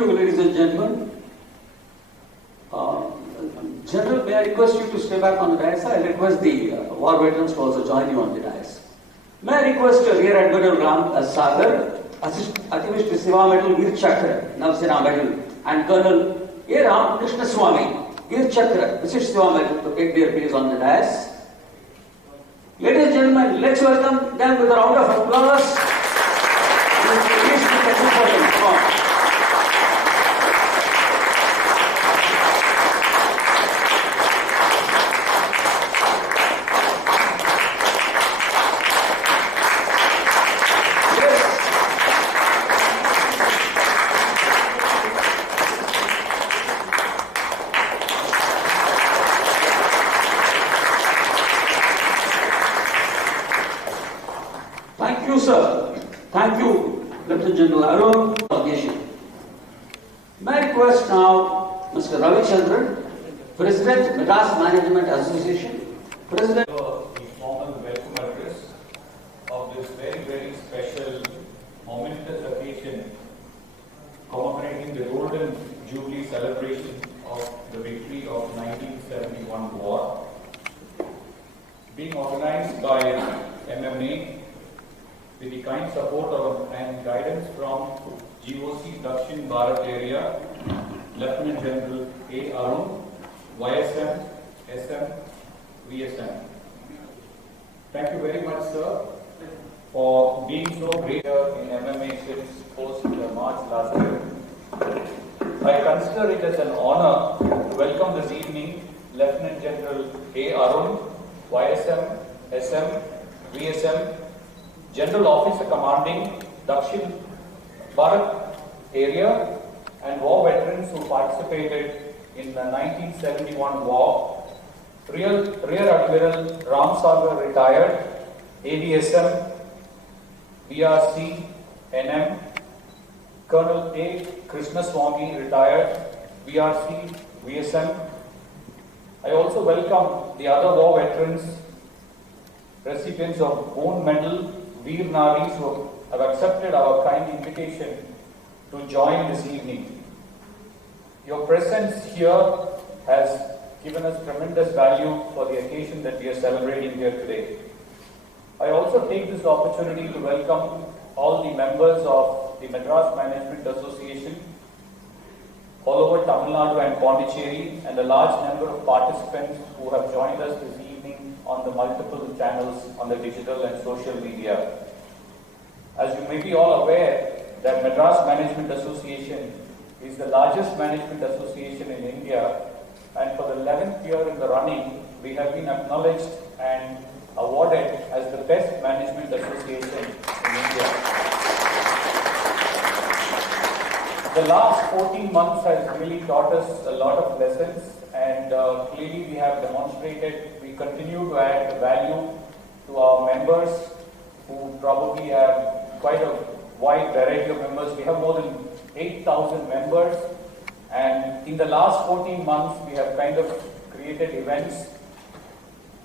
you, ladies and gentlemen. General, may I request you to stay back on the dais? I request the war veterans to also join you on the dais. May I request Rear Admiral Ram Sagar, Activist Siva Medal Veer Chakra, Navsena Medal, and Colonel A. Ram Krishna Swami, Veer Chakra, Visit Siva Medal, to take their place on the dais. Ladies and gentlemen, let's welcome them with a round of applause. Thank you, sir. Thank you, Lieutenant General Arun, for the occasion. May I request now Mr. Ravi Chandran, President, Madras Management Association, President. The formal welcome address of this very, very special, momentous occasion commemorating the Golden Jubilee celebration of the victory of 1971 war, being organized by MMA with the kind support and guidance from GOC Dakshin Bharat Area, Lieutenant General A. Arun, YSM, SM, VSM. Thank you very much, sir, for being so great in MMA since post March last year. I consider it as an honor to welcome this evening Lieutenant General A. Arun, YSM, SM, VSM, General Officer Commanding Dakshin Bharat Area, and war veterans who participated in the 1971 war, Rear Admiral Ram Sagar retired, ADSM, BRC, NM, Colonel A. Krishna Swami retired, BRC, VSM. I also welcome the other war veterans, recipients of Bone Medal, Veer Naris, who have accepted our kind invitation to join this evening. Your presence here has given us tremendous value for the occasion that we are celebrating here today. I also take this opportunity to welcome all the members of the Madras Management Association all over Tamil Nadu and Pondicherry, and a large number of participants who have joined us this evening on the multiple channels on the digital and social media. As you may be all aware, that Madras Management Association is the largest management association in India, and for the 11th year in the running, we have been acknowledged and awarded as the best management association in India. The last 14 months has really taught us a lot of lessons, and clearly we have demonstrated we continue to add value to our members, who probably have quite a wide variety of members. We have more than 8,000 members, and in the last 14 months we have kind of created events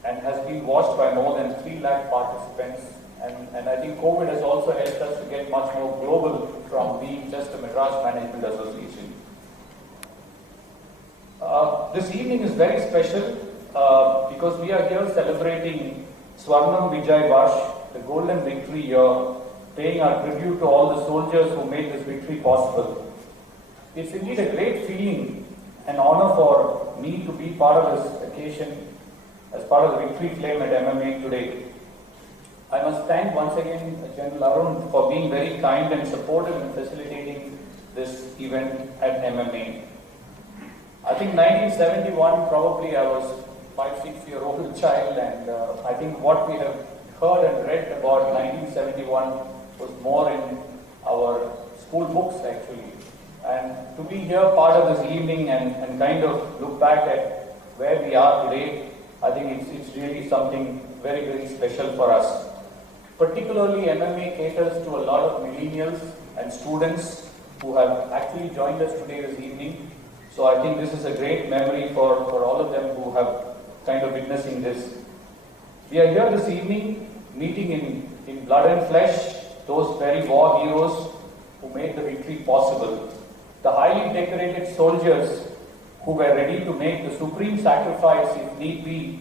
and has been watched by more than 3 lakh participants, and I think COVID has also helped us to get much more global from being just a Madras Management Association. This evening is very special because we are here celebrating Swarnim Vijay Varsh, the Golden Victory year, paying our tribute to all the soldiers who made this victory possible. It's indeed a great feeling and honor for me to be part of this occasion as part of the victory flame at MMA today. I must thank once again General Arun for being very kind and supportive in facilitating this event at MMA. I think 1971, probably I was 5-6-year-old child, and I think what we have heard and read about 1971 was more in our school books actually. And to be here part of this evening and kind of look back at where we are today, I think it's really something very, very special for us. Particularly MMA caters to a lot of millennials and students who have actually joined us today this evening. So I think this is a great memory for all of them who have kind of witnessing this. We are here this evening meeting in blood and flesh those very war heroes who made the victory possible. the highly decorated soldiers who were ready to make the supreme sacrifice if need be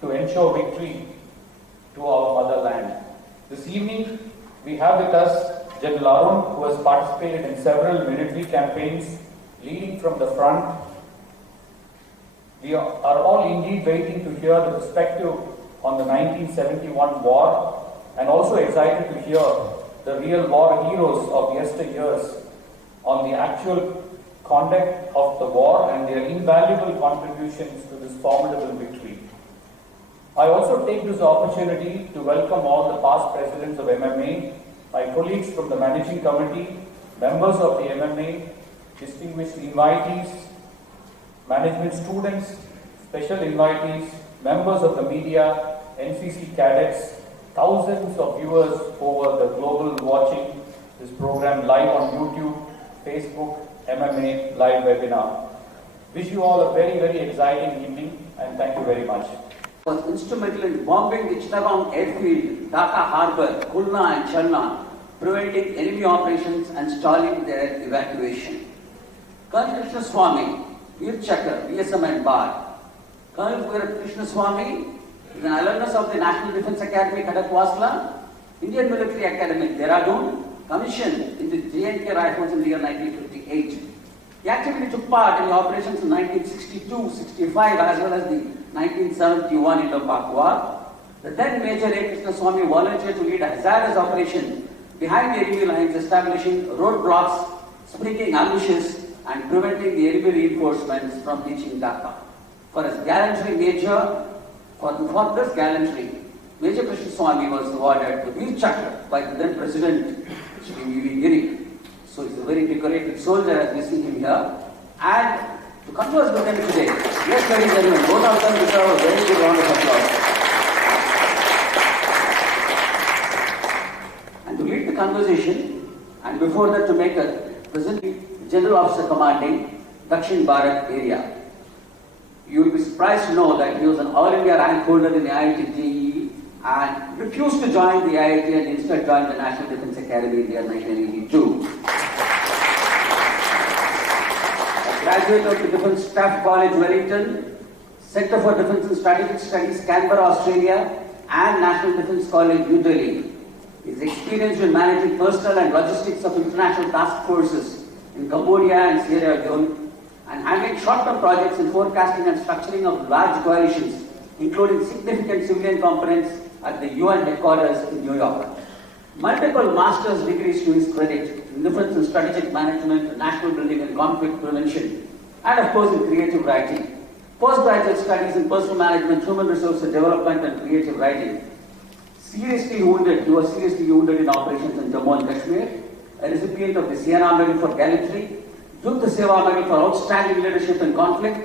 to ensure victory to our motherland. This evening, we have with us General Arun, who has participated in several military campaigns leading from the front. We are all indeed waiting to hear the perspective on the 1971 war and also excited to hear the real war heroes of yesteryears on the actual conduct of the war and their invaluable contributions to this formidable victory. I also take this opportunity to welcome all the past presidents of MMA, my colleagues from the managing committee, members of the MMA, distinguished invitees, management students, special invitees, members of the media, NCC cadets, thousands of viewers over the global watching this program live on YouTube, Facebook, MMA live webinar. Wish you all a very, very exciting evening and thank you very much. Was instrumental in bombing the Chittagong airfield, Dhaka Harbour, Khulna and Chalna, preventing enemy operations and stalling their evacuation. Colonel Krishna Swami, Veer Chakra, VSM and Bar. Colonel Krishna Swami is an alumnus of the National Defence Academy, Khadakwasla, Indian Military Academy, Dehradun, commissioned in the J&K Rifles in the year 1958. He actively took part in the operations in 1962-65 as well as the 1971 Indo-Pak War. The then Major A. Krishna Swami volunteered to lead a hazardous operation behind the enemy lines, establishing roadblocks, sprinkling ambushes, and preventing the enemy reinforcements from reaching Dhaka. For his gallantry, for this gallantry, Major Krishna Swami was awarded the Veer Chakra by the then President, Shri V.V. Giri. So he's a very decorated soldier as we see him here. And to converse with him today, yes, ladies and gentlemen, both of them deserve a very good round of applause. And to lead the conversation, and before that to make a present General Officer Commanding Dakshin Bharat Area. You will be surprised to know that he was an All India rank holder in the IIT JEE and refused to join the IIT and instead joined the National Defence Academy in the year 1982. Graduate of the Defence Staff College, Wellington, Center for Defence and Strategic Studies, Canberra, Australia, and National Defence College, New Delhi. He is experienced in managing personnel and logistics of international task forces in Cambodia and Sierra Leone, and handling short-term projects in forecasting and structuring of large coalitions, including significant civilian components at the UN headquarters in New York. Multiple master's degrees to his credit in defense and strategic management, national building and conflict prevention, and of course in creative writing. Postgraduate studies in personal management, human resources development and creative writing. He was seriously wounded in operations in Jammu and Kashmir, a recipient of the Siena Medal for Gallantry, Yudh Seva Medal for Outstanding Leadership in Conflict,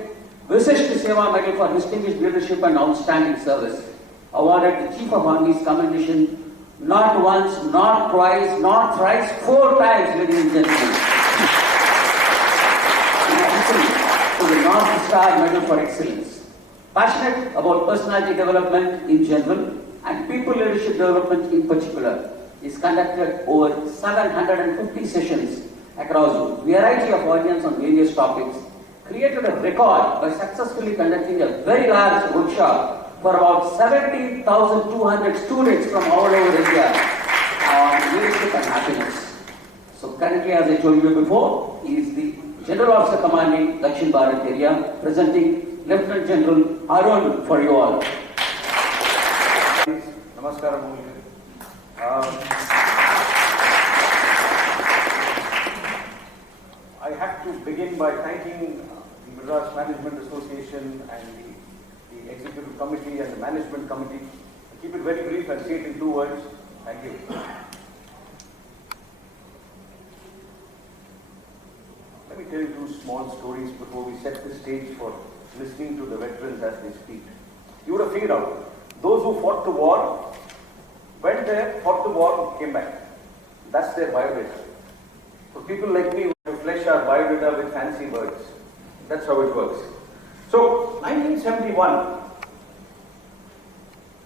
Vishisht Seva Medal for Distinguished Leadership and Outstanding Service. Awarded the Chief of Army's Commendation not once, not twice, not thrice, 4 times, ladies and gentlemen. In addition to the North Star Medal for Excellence. Passionate about personality development in general and people leadership development in particular, is conducted over 750 sessions across a variety of audience on various topics, created a record by successfully conducting a very large workshop for about 17,200 students from all over India on leadership and happiness. So currently, as I told you before, he is the General Officer Commanding Dakshin Bharat Area, presenting Lieutenant General Arun for you all. Namaskaram. I have to begin by thanking the Madras Management Association and the Executive Committee and the Management Committee. I'll keep it very brief and say it in 2 words. Thank you. Let me tell you 2 small stories before we set the stage for listening to the veterans as they speak. You would have figured out, those who fought the war, went there, fought the war, came back. That's their biodata. For people like me, we have to flesh our biodata with fancy words. That's how it works. So, 1971,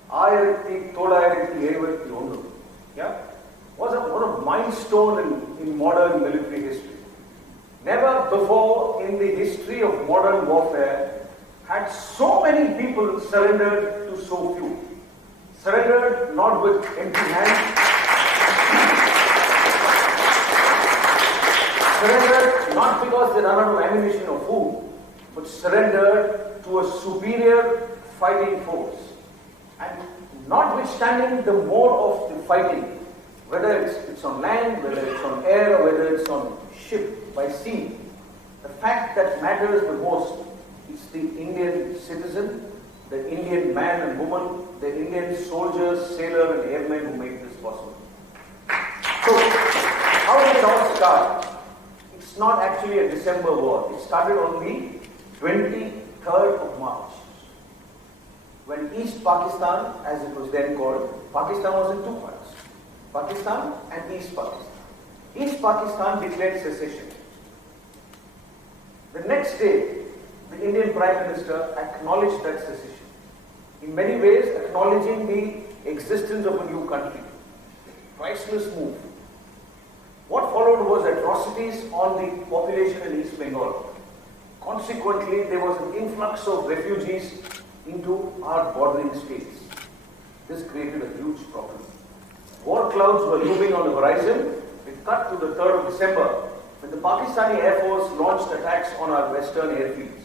1971, was a milestone in modern military history. Never before in the history of modern warfare had so many people surrendered to so few. Surrendered not with empty hands, surrendered not because they ran out of ammunition or food, but surrendered to a superior fighting force. And notwithstanding the mode of the fighting, whether it's on land, whether it's on air, or whether it's on ship, by sea, the fact that matters the most is the Indian citizen, the Indian man and woman, the Indian soldiers, sailor and airmen who make this possible. So, how did it all start? It's not actually a December war. It started on the 23rd of March, when East Pakistan, as it was then called, Pakistan was in two parts, Pakistan and East Pakistan. East Pakistan declared secession. The next day, the Indian Prime Minister acknowledged that secession, in many ways acknowledging the existence of a new country. Priceless move. What followed was atrocities on the population in East Bengal. Consequently, there was an influx of refugees into our bordering states. This created a huge problem. War clouds were looming on the horizon. It cut to the 3rd of December when the Pakistani Air Force launched attacks on our western airfields.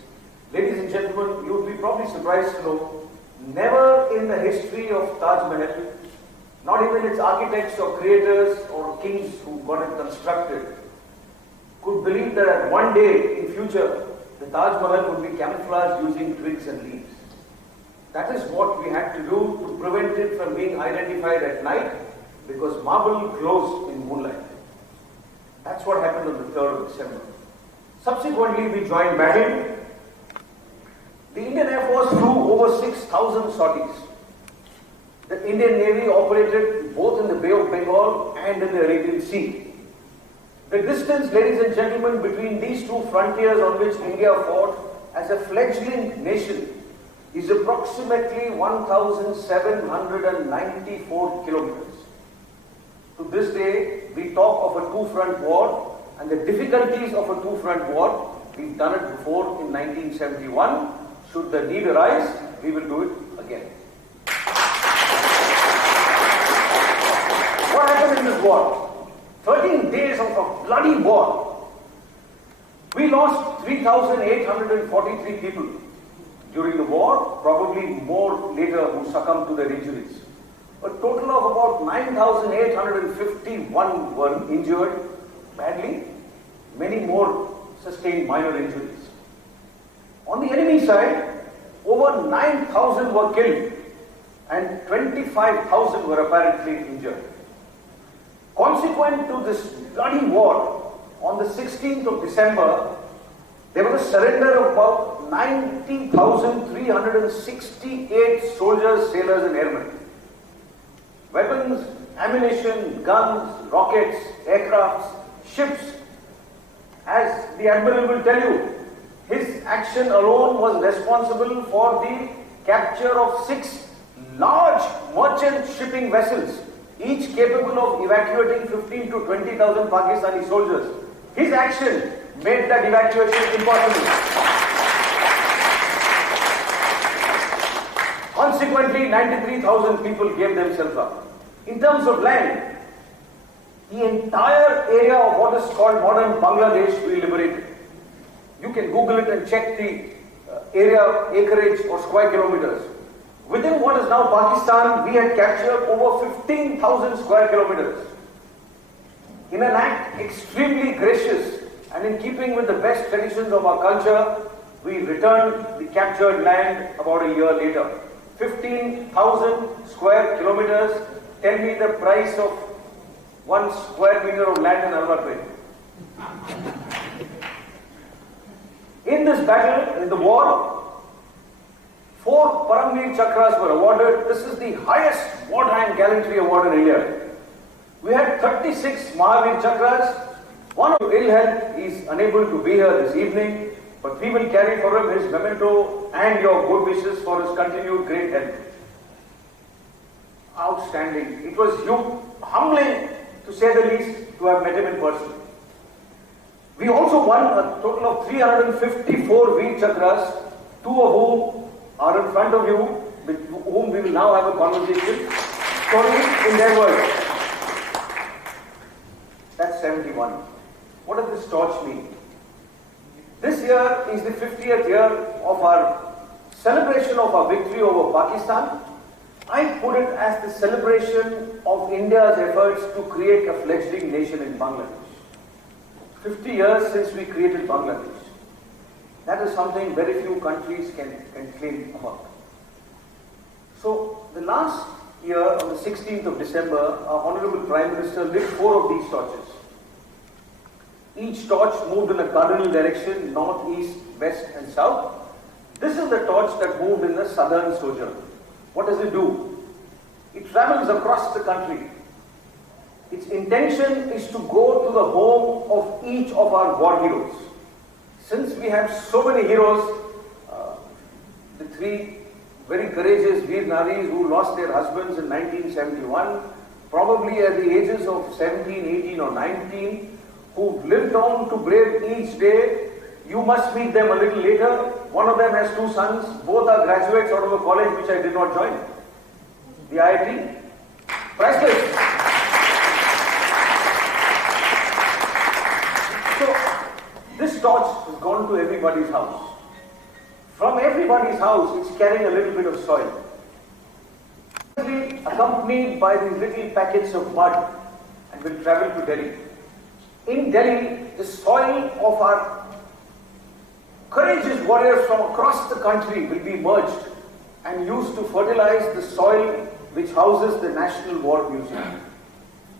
Ladies and gentlemen, you would be probably surprised to know, never in the history of Taj Mahal, not even its architects or creators or kings who got it constructed, could believe that at one day in future, the Taj Mahal would be camouflaged using twigs and leaves. That is what we had to do to prevent it from being identified at night, because marble glows in moonlight. That's what happened on the 3rd of December. Subsequently, we joined battle. The Indian Air Force flew over 6,000 sorties. The Indian Navy operated both in the Bay of Bengal and in the Arabian Sea. The distance, ladies and gentlemen, between these two frontiers on which India fought as a fledgling nation is approximately 1,794 kilometers. To this day, we talk of a two-front war, and the difficulties of a two-front war, we've done it before in 1971. Should the need arise, we will do it again. What happened in this war? 13 days of a bloody war. We lost 3,843 people during the war, probably more later who succumbed to their injuries. A total of about 9,851 were injured badly, many more sustained minor injuries. On the enemy side, over 9,000 were killed and 25,000 were apparently injured. Consequent to this bloody war, on the 16th of December, there was a surrender of about 90,368 soldiers, sailors and airmen. Weapons, ammunition, guns, rockets, aircrafts, ships. As the Admiral will tell you, his action alone was responsible for the capture of 6 large merchant shipping vessels, each capable of evacuating 15 to 20,000 Pakistani soldiers. His action made that evacuation impossible. Consequently, 93,000 people gave themselves up. In terms of land, the entire area of what is called modern Bangladesh we liberated. You can Google it and check the area, acreage or square kilometers. Within what is now Pakistan, we had captured over 15,000 square kilometers. In an act extremely gracious and in keeping with the best traditions of our culture, we returned the captured land about a year later. 15,000 square kilometers. Tell me the price of 1 square meter of land in Alwar. In this battle, in the war, 4 Paramveer Chakras were awarded. This is the highest wartime gallantry award in India. We had 36 Mahavir Chakras. One of ill health, he is unable to be here this evening, but we will carry for him his memento and your good wishes for his continued great health. Outstanding. It was humbling, to say the least, to have met him in person. We also won a total of 354 Veer Chakras, 2 of whom are in front of you, with whom we will now have a conversation. Stories in their words. That's 71. What does this torch mean? This year is the 50th year of our celebration of our victory over Pakistan. I put it as the celebration of India's efforts to create a fledgling nation in Bangladesh. 50 years since we created Bangladesh. That is something very few countries can claim about. So, the last year, on the 16th of December, our Honorable Prime Minister lit 4 of these torches. Each torch moved in a cardinal direction, north, east, west and south. This is the torch that moved in the southern sojourn. What does it do? It travels across the country. Its intention is to go to the home of each of our war heroes. Since we have so many heroes, the 3 very courageous Veer Naris who lost their husbands in 1971, probably at the ages of 17, 18 or 19, who lived on to brave each day. You must meet them a little later. One of them has 2 sons. Both are graduates out of a college which I did not join. The IIT. Priceless. So, this torch has gone to everybody's house. From everybody's house, it's carrying a little bit of soil. Accompanied by these little packets of mud and will travel to Delhi. In Delhi, the soil of our courageous warriors from across the country will be merged and used to fertilize the soil which houses the National War Museum.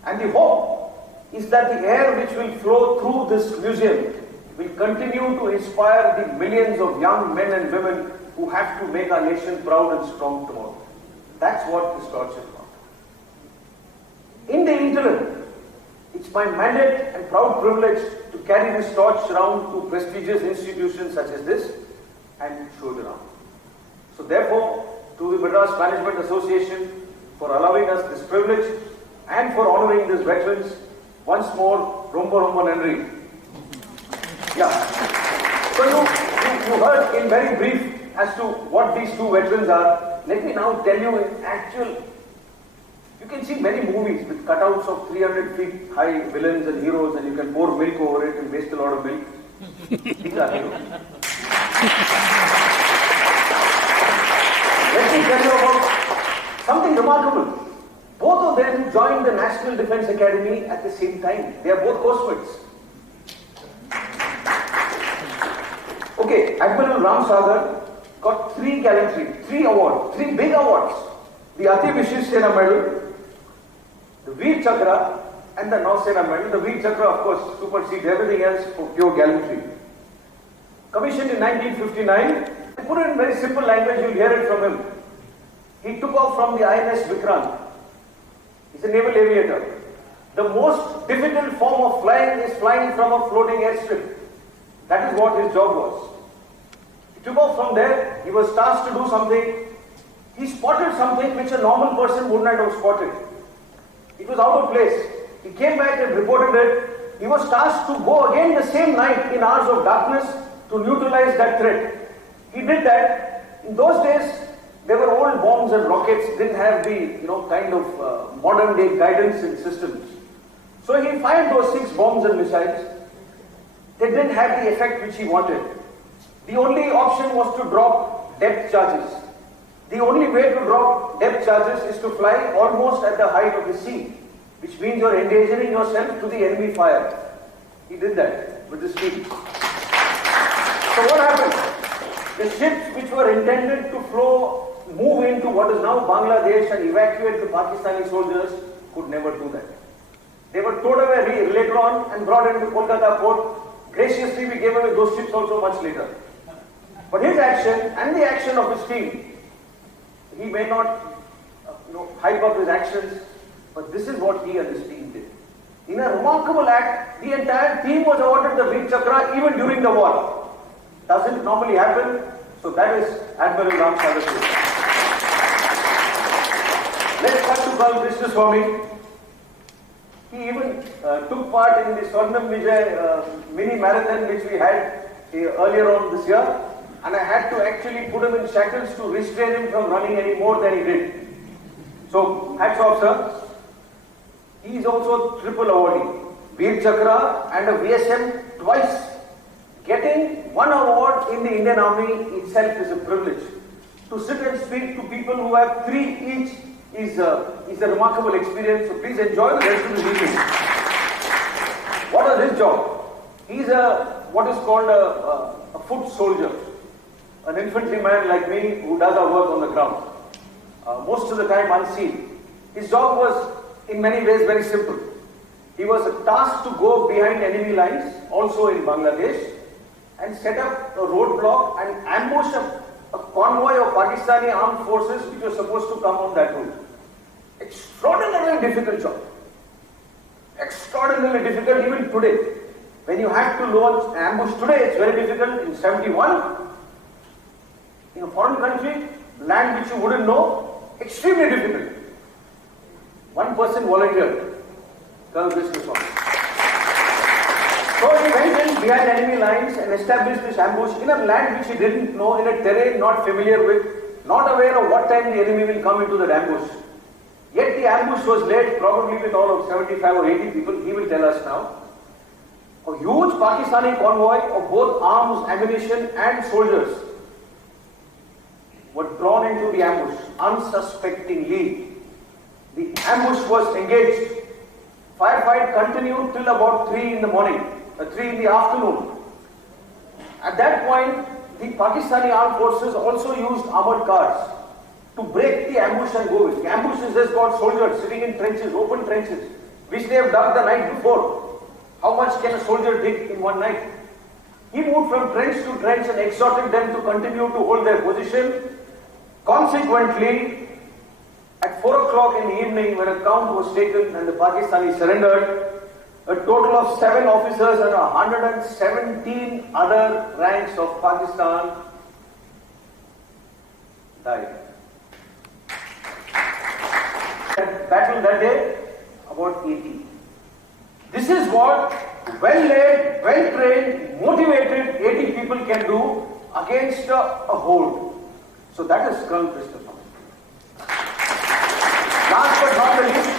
And the hope is that the air which will flow through this museum will continue to inspire the millions of young men and women who have to make our nation proud and strong tomorrow. That's what this torch is about. In the interim, it's my mandate and proud privilege to carry this torch around to prestigious institutions such as this and show it around. So therefore, to the Madras Management Association for allowing us this privilege and for honoring these veterans, once more, Romba Romba Nandri. Yeah. So you heard in very brief as to what these 2 veterans are. Let me now tell you in actual. You can see many movies with cutouts of 300 feet high villains and heroes, and you can pour milk over it and waste a lot of milk. These are heroes. Let me tell you about something remarkable. Both of them joined the National Defence Academy at the same time. They are both coastmates. Okay, Admiral Ram Sagar got 3 gallantry, 3 awards, 3 big awards. The Ati Vishish Sena Medal, the Veer Chakra and the Nausena Medal. The Veer Chakra, of course, supersedes everything else for pure gallantry. Commissioned in 1959, I put it in very simple language, you'll hear it from him. He took off from the INS Vikrant. He's a naval aviator. The most difficult form of flying is flying from a floating airstrip. That is what his job was. He took off from there, he was tasked to do something. He spotted something which a normal person would not have spotted. It was out of place. He came back and reported it. He was tasked to go again the same night in hours of darkness to neutralize that threat. He did that. In those days, there were old bombs and rockets, didn't have the kind of modern day guidance and systems. So he fired those 6 bombs and missiles. They didn't have the effect which he wanted. The only option was to drop depth charges. The only way to drop depth charges is to fly almost at the height of the sea, which means you're endangering yourself to the enemy fire. He did that with his team. So what happened? The ships which were intended to move into what is now Bangladesh and evacuate the Pakistani soldiers could never do that. They were towed away later on and brought into Kolkata port. Graciously, we gave away those ships also much later. But his action and the action of his team, he may not hype up his actions, but this is what he and his team did. In a remarkable act, the entire team was awarded the Veer Chakra even during the war. Doesn't normally happen, so that is Admiral Ram Sagar. Let's cut to Colonel Krishna Swamy. He even took part in the Swarnim Vijay mini marathon which we had earlier on this year, and I had to actually put him in shackles to restrain him from running any more than he did. So hats off, sir. He is also a triple awardee, Veer Chakra and a VSM twice. Getting one award in the Indian Army itself is a privilege. To sit and speak to people who have three each is a remarkable experience. So please enjoy the rest of the evening. What is his job? He is what is called a foot soldier, an infantryman like me who does our work on the ground. Most of the time unseen. His job was in many ways very simple. He was tasked to go behind enemy lines, also in Bangladesh, and set up a roadblock and ambush a convoy of Pakistani armed forces which were supposed to come on that route. Extraordinarily difficult job. Extraordinarily difficult even today. When you have to launch ambush today, it's very difficult. In 71, in a foreign country, land which you wouldn't know, extremely difficult. One person volunteered. Colonel Krishna Swami. So he went in behind enemy lines and established this ambush in a land which he didn't know, in a terrain not familiar with, not aware of what time the enemy will come into that ambush. Yet the ambush was laid probably with all of 75 or 80 people, he will tell us now. A huge Pakistani convoy of both arms, ammunition and soldiers were drawn into the ambush unsuspectingly. The ambush was engaged. Firefight continued till about 3 in the morning, 3 in the afternoon. At that point, the Pakistani armed forces also used armored cars to break the ambush and go with. The ambush has just got soldiers sitting in trenches, open trenches, which they have dug the night before. How much can a soldier dig in one night? He moved from trench to trench and exhorted them to continue to hold their position. Consequently, at 4 o'clock in the evening, when a count was taken and the Pakistanis surrendered, a total of 7 officers and 117 other ranks of Pakistan died. Battle that day, about 80. This is what well-led, well-trained, motivated 80 people can do against a hold. So that is Colonel Krishna. Last but not the least,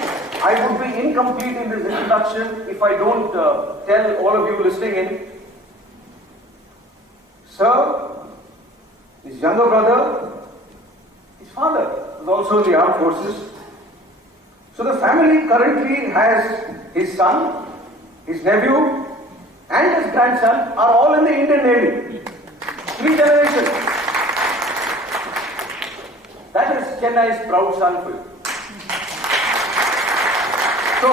I would be incomplete in this introduction if I don't tell all of you listening in. Sir, his younger brother, his father was also in the armed forces. So the family currently has his son, his nephew, and his grandson are all in the Indian Navy. 3 generations. That is Chennai's proud son for you. So,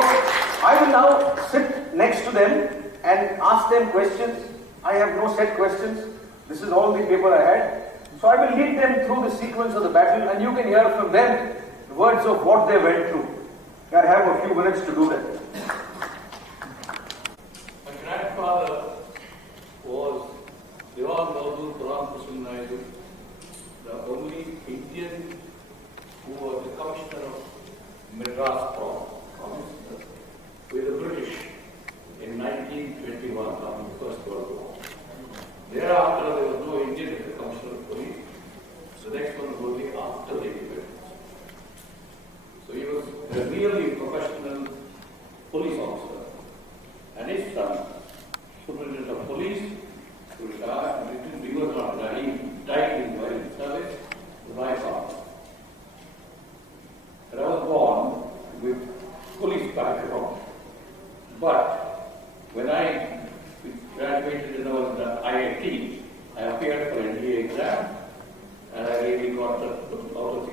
I will now sit next to them and ask them questions. I have no set questions. This is all the paper I had. So, I will lead them through the sequence of the battle and you can hear from them the words of what they went through. I have a few minutes to do that. My grandfather was Devan Bahadur Ram Naidu, the only Indian who was the commissioner of Madras with the British in 1921 after the First World War. Thereafter, there was no Indian as the commissioner of police. The next one was only after the independence. So he was a really professional police officer. And his son, superintendent of police, who retired, he was not died, he died in service, was my father. And I was born with police background. But when I graduated and I was at IIT, I appeared for NDA exam and I really got out of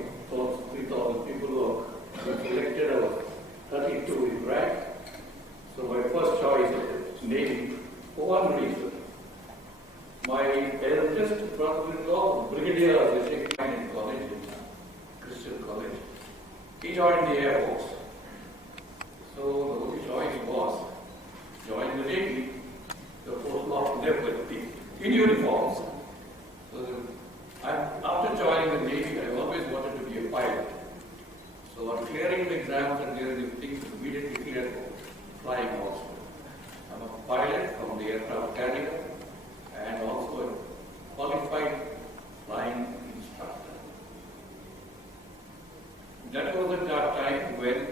3,000 people who were selected. I was 32 in rank. So my first choice was Navy for one reason. My eldest brother-in-law, Brigadier in college, Christian College, he joined the Air Force. So the only choice was join the Navy. The force not left with me in uniforms. So after joining the Navy, I always wanted to be a pilot. So on clearing the exams and clearing the things immediately cleared, when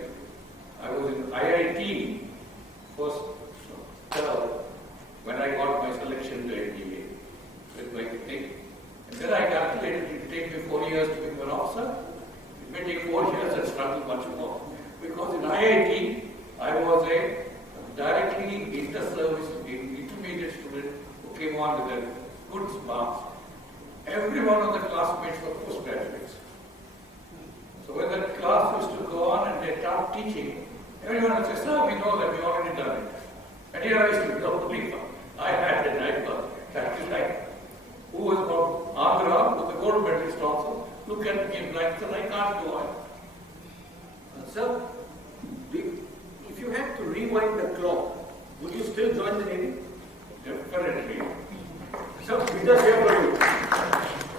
I was in IIT first term, when I got my selection to NDA with my thing. And then I calculated it would take me 4 years to become an officer. It may take 4 years and struggle much more. Because in IIT, I was a directly inter-service intermediate student who came on with a good marks. Every one of the classmates were postgraduates. So when the class used to go on and they start teaching, everyone would say, sir, we know that we already done it. And here I used to go to Lipa. I had a diaper. That is like, who was from Andhra, with the gold medalist also, look at me like, sir, I can't go on. Sir, if you had to rewind the clock, would you still join the Navy? Definitely. Sir, we just here for you.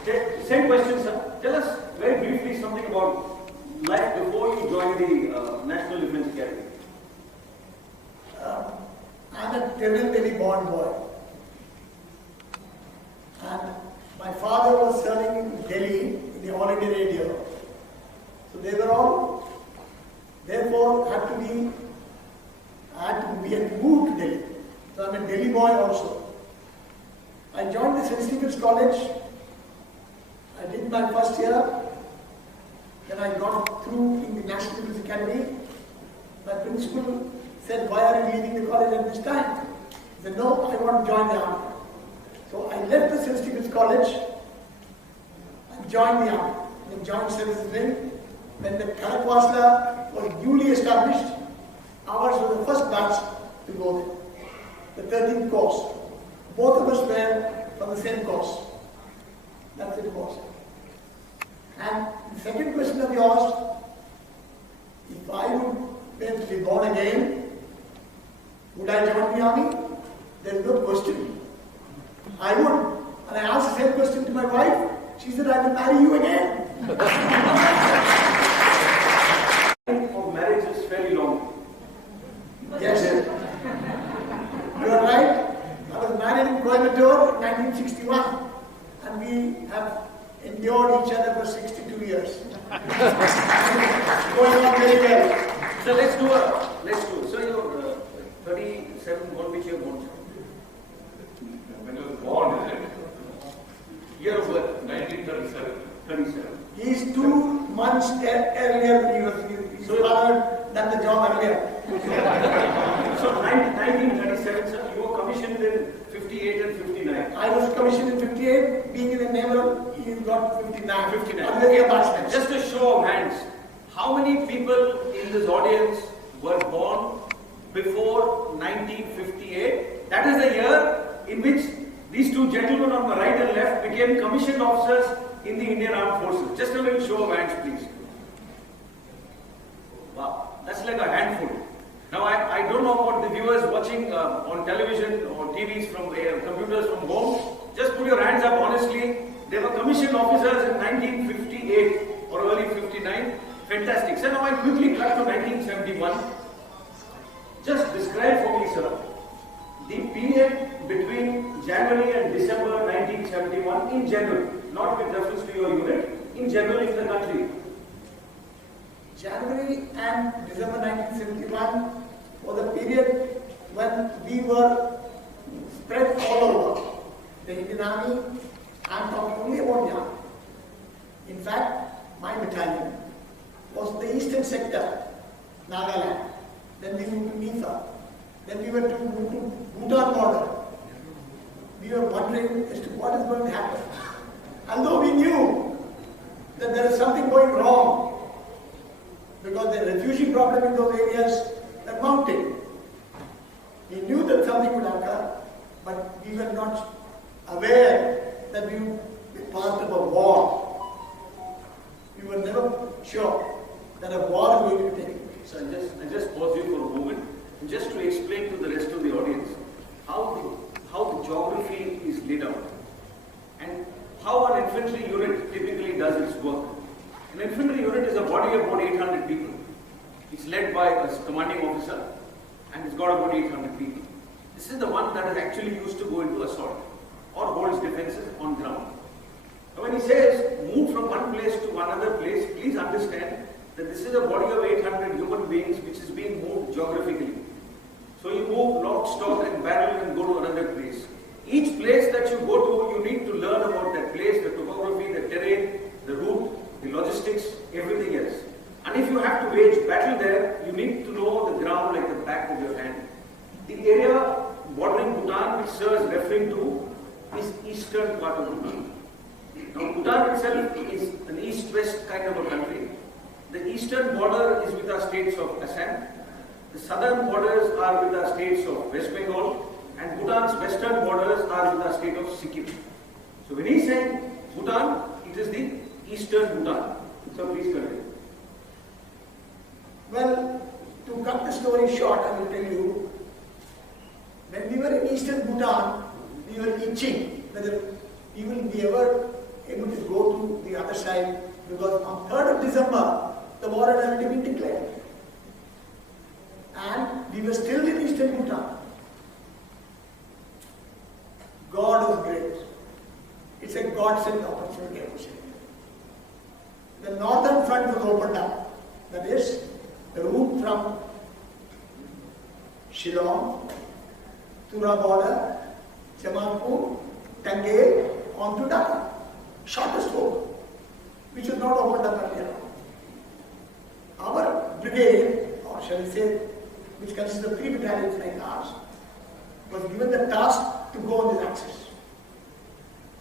Okay, same question, sir. Tell us very briefly something about life before you joined the National Defence Academy. I'm a Tirunelveli born boy. And my father was serving in Delhi in the All India Radio. So they were all, therefore, had to move to Delhi. So I'm a Delhi boy also. I joined the St. Stephen's College. I did my first year. Then I got through in the National Defence Academy. My principal said, why are you leaving the college at this time? I said, no, I want to join the army. So I left the St. Stephen's College and joined the army. Then joined service wing. When the Karakwasla was newly established, ours was the first batch to go there. The 13th course. Both of us were from the same course. That's it was. And the second question that you asked, if I would be born again, would I join the army? There is no question. I would. And I asked the same question to my wife. She said, I will marry you again. Of marriage is fairly long. Yes, sir. You are right. I was married in Coimbatore in 1961. And we have endured each other for 62 years. Going on very well. So let's do it. So you're 37, what which year born? When I was born, is it? Year of birth? 1937. 37. He is 2 months earlier. He started done the job earlier. So 1937, sir, you were commissioned in 58 and 59. I was commissioned in 58, being in the naval, he got 59. 59. Okay. Just a show of hands. How many people in this audience were born before 1958? That is the year in which these two gentlemen on the right and left became commissioned officers in the Indian Armed Forces. Just a little show of hands, please. Wow, that's like a handful. Now, I don't know about the viewers watching on television or TVs from computers from home. Just put your hands up honestly. They were commissioned officers in 1958 or early 59. Fantastic. So now I quickly cut to 1971. Just describe for me, sir, the period between January and December 1971 in general, not with reference to your unit, in general in the country. January and December 1971 was a period when we were spread all over. The Indian Army, I'm talking only about the Army. In fact, my battalion was the eastern sector, Nagaland. Then we moved to Nifa. Then we were to move to Bhutan border. We were wondering as to what is going to happen. Although we knew that there is something going wrong, because the refugee problem in those areas were mounting. We knew that something would occur, but we were not aware that we would be part of a war. We were never sure that a war was going to take place. So I just pause you for a moment, just to explain to the rest of the audience how the geography is laid out and how an infantry unit typically does its work. An infantry unit is a body of about 800 people. It's led by a commanding officer and it's got about 800 people. This is the one that is actually used to go into assault or holds defenses on ground. Now when he says move from one place to another place, please understand that this is a body of 800 human beings which is being moved geographically. So you move lock, stock and barrel and go to another place. Each place that you go to, you need to learn about that place, the topography, the terrain, the route, the logistics, everything else. And if you have to wage battle there, you need to know the ground like the back of your hand. The area bordering Bhutan, which sir is referring to, is eastern part of Bhutan. Now Bhutan itself is an east-west kind of a country. The eastern border is with our states of Assam. The southern borders are with our states of West Bengal. And Bhutan's western borders are with the state of Sikkim. So when he's saying Bhutan, it is the eastern Bhutan. So please continue. Well, to cut the story short, I will tell you, when we were in eastern Bhutan, we were itching whether we will be ever able to go to the other side, because on 3rd of December, the war had already been declared. And we were still in eastern Bhutan. God is great. It's a God-sent opportunity, I would say. The northern front was opened up. That is, the route from Shillong, Tura border, Jamalpur, Tangale, on to Dhaka. Shortest road, which was not opened up earlier. Our brigade, or shall we say, which consists of 3 battalions like ours, was given the task to go on this axis.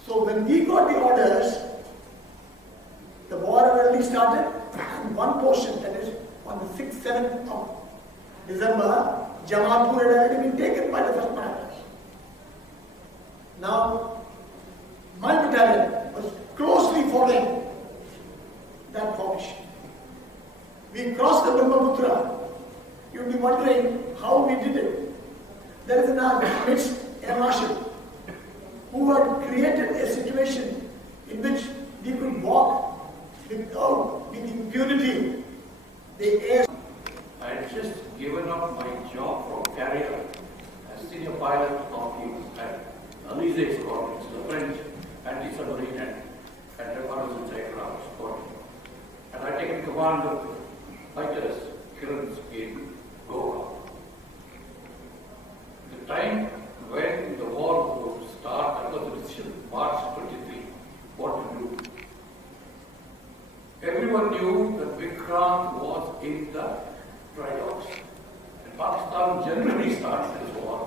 So when we got the orders, the war had already started, and one portion, that is on the 6th, 7th of December, Jamalpur had already been taken by the first Marathas. Now, my battalion was closely following that formation. We crossed the Brahmaputra. You'll be wondering how we did it. There is in our midst a marshal who had created a situation in which we could walk with impunity. The air. I had just given up my job from carrier as senior pilot of the Alizé squadron, the French anti-submarine and reconnaissance aircraft squadron. And I taken command of fighters, Kirans in Goa. The time when the war would start, that was the decision, March 23, what to do. Everyone knew that Vikrant was in the dry docks. And Pakistan generally starts this war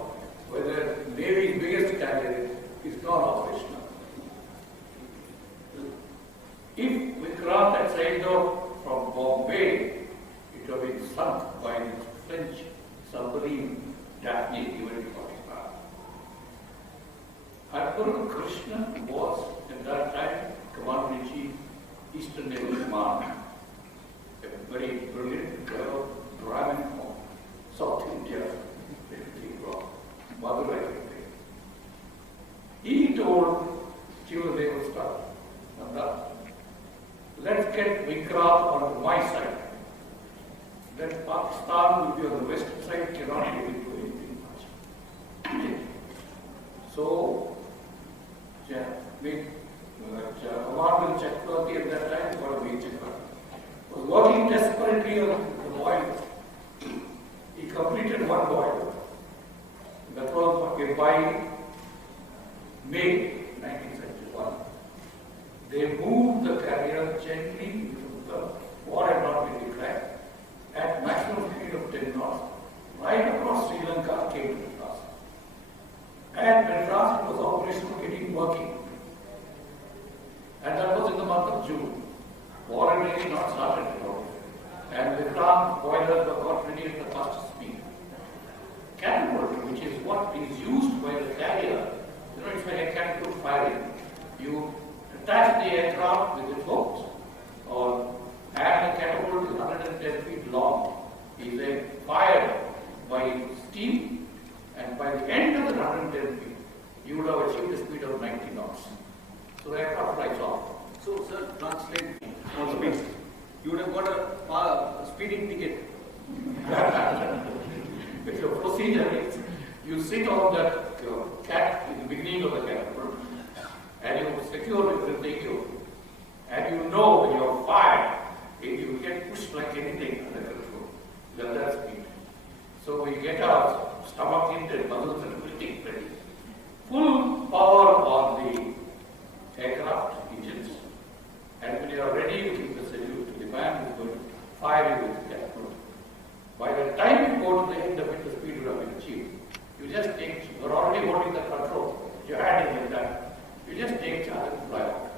where the Navy's biggest carrier is not operational. If Vikrant had sailed out from Bombay, it would have been sunk by the French submarine Daphne given to Pakistan. Admiral Krishna was at that time Commander-in-Chief, Eastern Naval Command, a very brilliant Brahmin from South India, from Madurai. He told Chief of Naval Staff, Nanda, let's get Vikrant on my side. Then Pakistan will be on the western side, cannot be able to do anything much. So, Commander Chakravarti at that time, got a major was working desperately on the boiler. He completed one boiler. That was by May 1971. They moved the carrier gently, the war had not been declared, at maximum speed of 10 knots, right across Sri Lanka, came to Madras. And Madras was operational, getting working. And that was in the month of June. War had really not started at all. And the Vikrant boilers were got ready at the fastest speed. Catapult, which is what is used by the carrier, it's like a catapult firing. You attach the aircraft with its hooks, and the catapult is 110 feet long. Is then fired by steam, and by the end of the 110 feet, you would have achieved a speed of 90 knots. So the aircraft flies off. So, sir, translate for speed. You would have got a speeding ticket. If your procedure is, you sit on that cat in the beginning of the catapult, and you secure everything, and you know when you're fired, if you get pushed like So we get our stomach into muscles and everything ready. Full power on the aircraft engines. And when you are ready, you give the salute to the man who is going to fire you with the cannon. By the time you go to the end of it, the speed would have been achieved. You just take, you are already holding the control. Your hand is like that. You just take charge and fly out.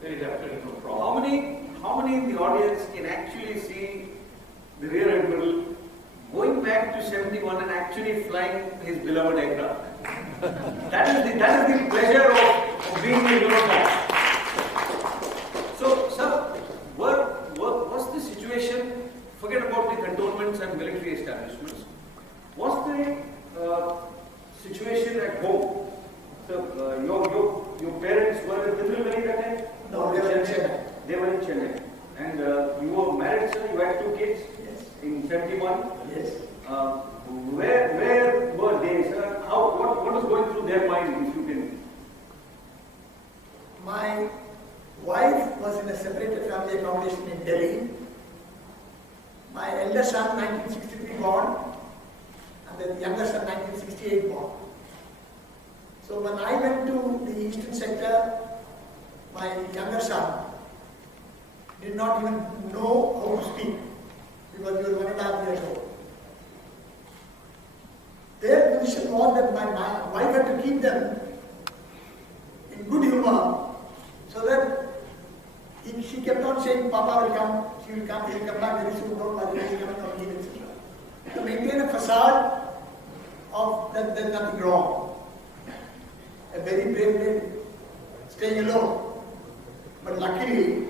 There is absolutely no problem. How many in the audience can actually see the Rear Admiral going back to 71 and actually flying his beloved aircraft? That is the pleasure of being a Eurocrat. So, sir, what's the situation? Forget about the cantonments and military establishments. What's the situation at home? So, your parents were in Tirunelveli that time? No, they were in Chennai. They were in Chennai. And you were married, sir? You had 2 kids? Yes. In 71? Yes. Where were they, sir? What was going through their mind, if you can? My wife was in a separated family accommodation in Delhi. My elder son, 1963 born, and the younger son, 1968 born. So when I went to the eastern sector, my younger son did not even know how to speak because he was 1.5 years old. Their position was that my wife had to keep them in good humor so that she kept on saying, Papa will come, she will come, he will come back very soon, don't worry, he will come and eat, etc. To maintain a facade of that there's nothing wrong. A very brave lady, staying alone. But luckily,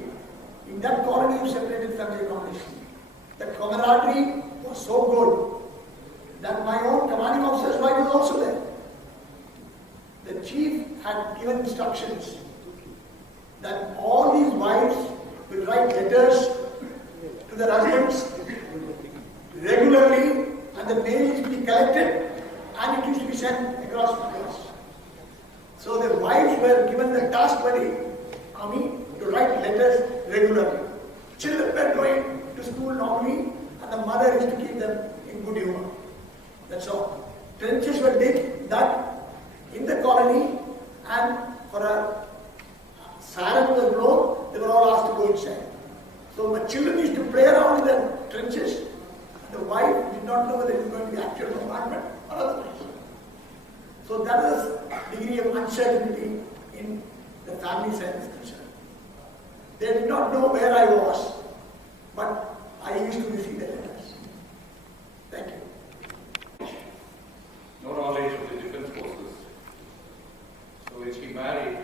in that colony of separated family accommodation, the camaraderie was so good that my own commanding officer's wife was also there. The chief had given instructions that all these wives will write letters to their husbands regularly, and the mail is to be collected and it is to be sent across the class. So the wives were given the task by the army to write letters regularly. Children were going to school normally, and the mother is to keep them in good humor. That's all. Trenches were dug in the colony, and for a siren was blown, they were all asked to go inside. So the children used to play around in the trenches, and the wife did not know whether it was going to be actual bombardment or otherwise. So that was degree of uncertainty in the family side is concerned. They did not know where I was, but I used to receive the letters. Thank you. No knowledge of the defense forces. So when she married,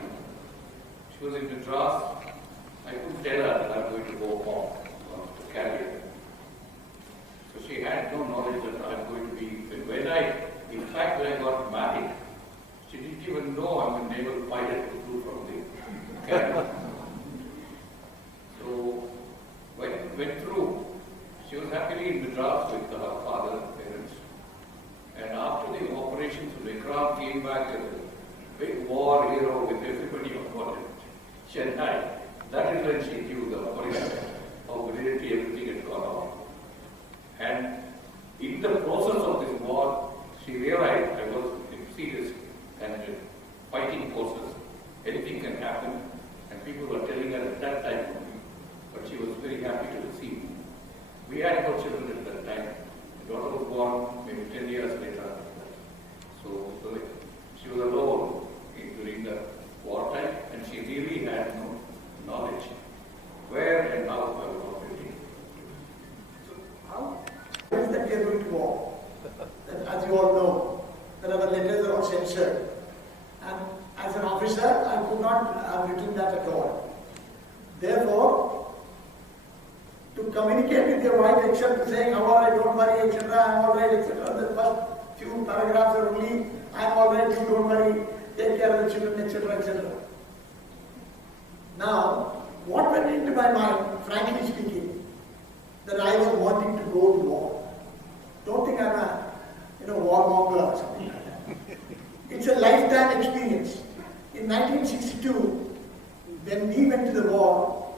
she was in Madras. I couldn't tell her that I'm going to go home to carry her. So she had no knowledge that I'm going to be. In fact, when I got married, she didn't even know I'm a naval pilot who flew from the cabin. So when it went through, she was happily in Madras with her father and parents. And after the operations, Vikram came back as a big war hero with everybody on board in Chennai. That is when she knew the operation, how brilliantly everything had gone on. And in the process of this war, she realized I was in serious and fighting forces. Anything can happen, and people were telling her at that time, but she was very happy to receive me. We had no children at that time. The daughter was born maybe 10 years later. So she was alone during the wartime, and she really had no knowledge where and how I was operating. So how is that we are going to war? That, as you all know, that our letters are all censored. And as an officer, I could not have written that at all. Therefore, to communicate with your wife, except saying, how are I, don't worry, etc., I'm all right, etc., the first few paragraphs are only, I'm all right, you don't worry, take care of the children, etc., etc. Now, what went into my mind, frankly speaking, that I was wanting to go to war. Don't think I'm a warmonger or something like that. It's a lifetime experience. In 1962, when we went to the war,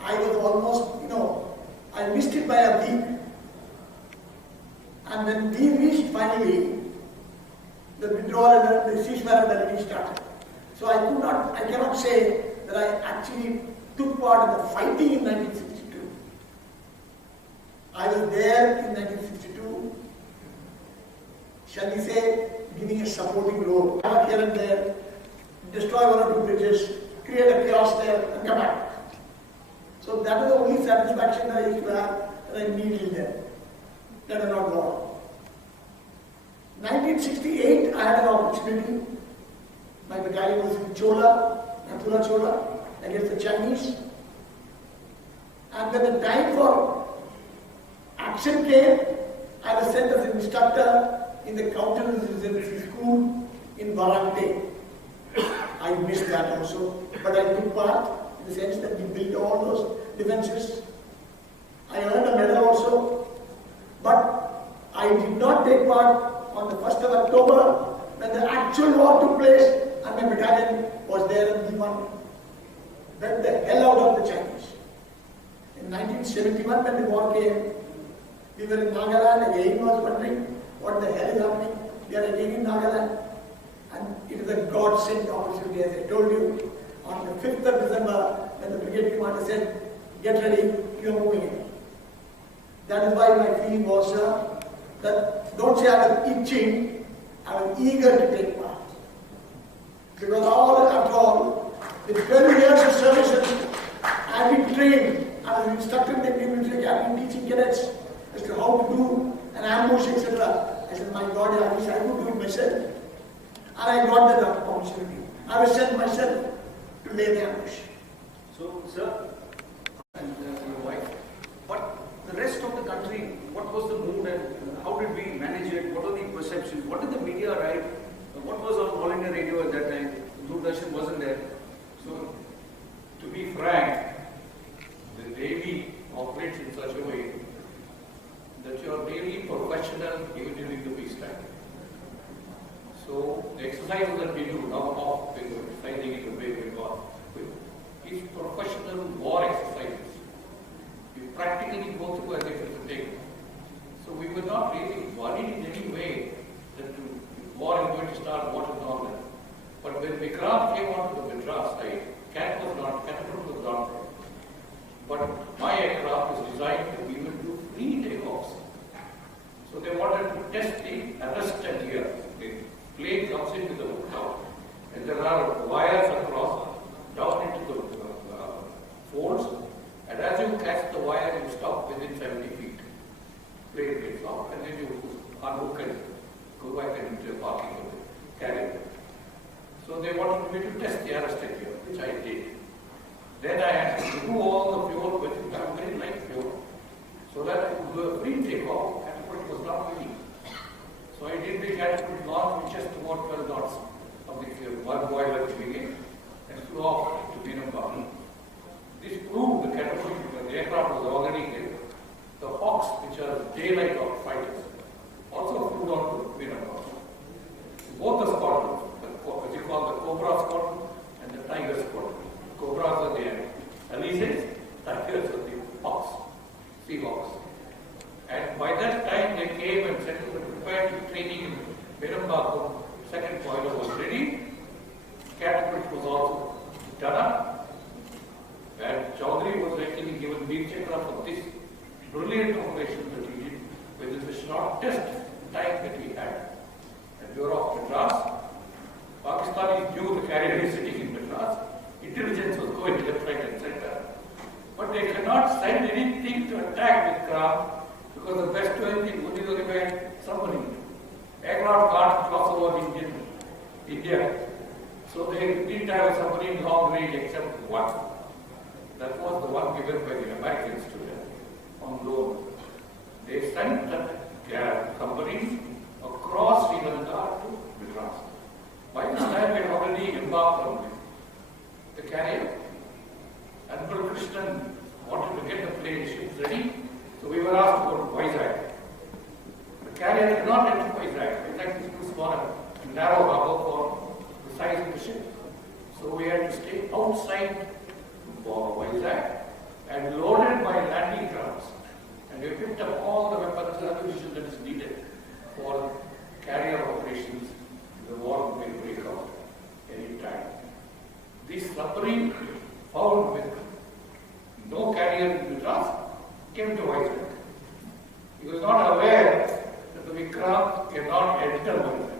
I was almost, I missed it by a week. And when we reached finally, the withdrawal and the ceasefire already started. So I cannot say that I actually took part in the fighting in 1962. I was there in 1962, shall we say, giving a supporting role. I was here and there, destroy one or two bridges, create a chaos there, and come back. So that was the only satisfaction I used to have that I needed there. That was not war. 1968, I had an opportunity. My battalion was in Napula Chola, against the Chinese. And when the time for action came, I was sent as an instructor in the counterinsurgency school in Varante. I missed that also, but I took part in the sense that we built all those defenses. I earned a medal also, but I did not take part on the 1st of October when the actual war took place and my battalion was there and we won. Beat the hell out of the Chinese. In 1971 when the war came, we were in Nagaland, again was wondering what the hell is happening. We are again in Nagaland. And it is a God-sent opportunity, as I told you. On the 5th of December, when the brigade commander said, get ready, you are moving in. That is why my feeling was, that don't say I was itching, I was eager to take part. Because after all, with 12 years of service, I have been trained. I was instructed in the Indian Military Academy teaching cadets as to how to do an ambush, etc. I said, my God, I wish I could do it myself. And I got that opportunity. I was sent myself to lay the ambush. So, sir, and your wife, but the rest of the country, what was the mood and how did we manage it? What were the perceptions? What did the media write? What was on All India Radio at that time? Doordarshan wasn't there. So, to be frank, the Navy operates in such a way that you are really professional even during the peacetime. So, the exercises that we do now of fighting in the Bay of Bengal is professional war exercises. We practically go through as if it's a thing. So, we were not really worried in any way that war is going to start, what is not there. But when Vikrant came onto the Madras side, catapult was not there. But my aircraft is designed to even do free takeoffs. So they wanted to test the arrested here. The plane comes into the tower, and there are wires across down into the folds. And as you catch the wire, you stop within 70 feet. Plane takes off, and then you unhook and go back into the parking of the carrier. So they wanted me to test the arrested here, which I did. Then I had to do all the fuel with very light fuel, so that I could do a free takeoff. Catapult was not moving. So I did the catapult launch with just about 12 knots of the one boiler frigate and flew off to Vinapam. This proved the catapult because the aircraft was already there. The Hawks, which are daylight fighters, also flew on to Vinapam. Both the squadrons, what you call the Cobra squadron and the Tiger squadron. Cobras are the Alizés, Tigers are the Hawks, Seahawks. And by that time they came and said to prepare to training in Berambakam, second boiler was ready, catapult was also done up, and Chaudhary was actually given Veer Chakra for this brilliant operation that he did within the shortest time that he had. And we were off Madras. Pakistanis knew the carrier is sitting in Madras. Intelligence was going left, right, and center. But they cannot send anything to attack with craft because the best way is only the way submarine. Aircraft can't cross over India. So they didn't have a submarine long range except one. That was the one given by the Americans to them on loan. They sent that submarines across Sri Lanka to Madras. By this time, we had already embarked on the carrier. Admiral Krishnan wanted to get the plane ships ready, so we were asked to go to Vizag. The carrier did not enter Vizag. Vizag is too small and narrow harbor for the size of the ship. So we had to stay outside Vizag and loaded by landing grounds. And we picked up all the weapons and ammunition that is needed. came to Vizag. He was not aware that the Vikrant cannot enter Vizag.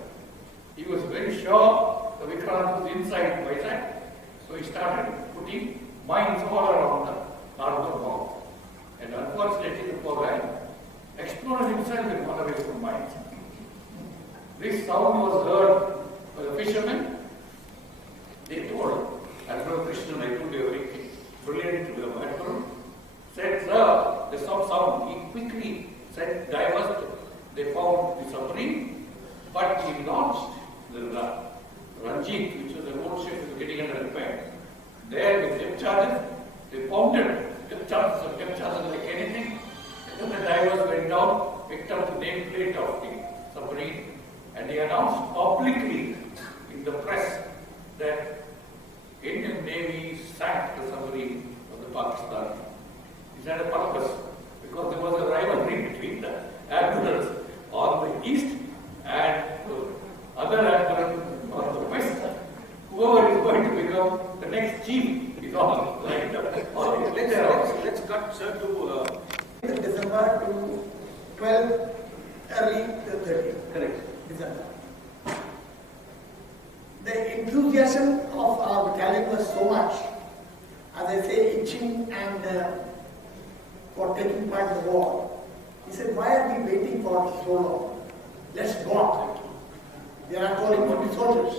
He was very sure the Vikrant was inside Vizag, so he started putting mines all around the northern mouth. And unfortunately, the poor guy exploded himself in one of his mines. This sound was heard by the fishermen. They told Admiral Krishna Naidu, they were brilliant to the Admiral, said, sir, there's some sound. He quickly said, divert. They found the submarine, but he launched the Ranjit, which was an old ship, was getting under repair. There, with depth charges, they pounded depth charges like anything. And then the divers went down, picked up the nameplate of the submarine, and they announced publicly in the press that Indian Navy sank the submarine of the Pakistan. This had a purpose, because there was a rivalry between the admirals on the east and the other admiral on the west. Whoever is going to become the next chief is all lined up. Let's cut, sir, to December to 12, early to 30th. correct. December. The enthusiasm of our battalion was so much, as I say, itching and for taking part in the war. He said, why are we waiting for so long? Let's go out. There are calling 40 soldiers.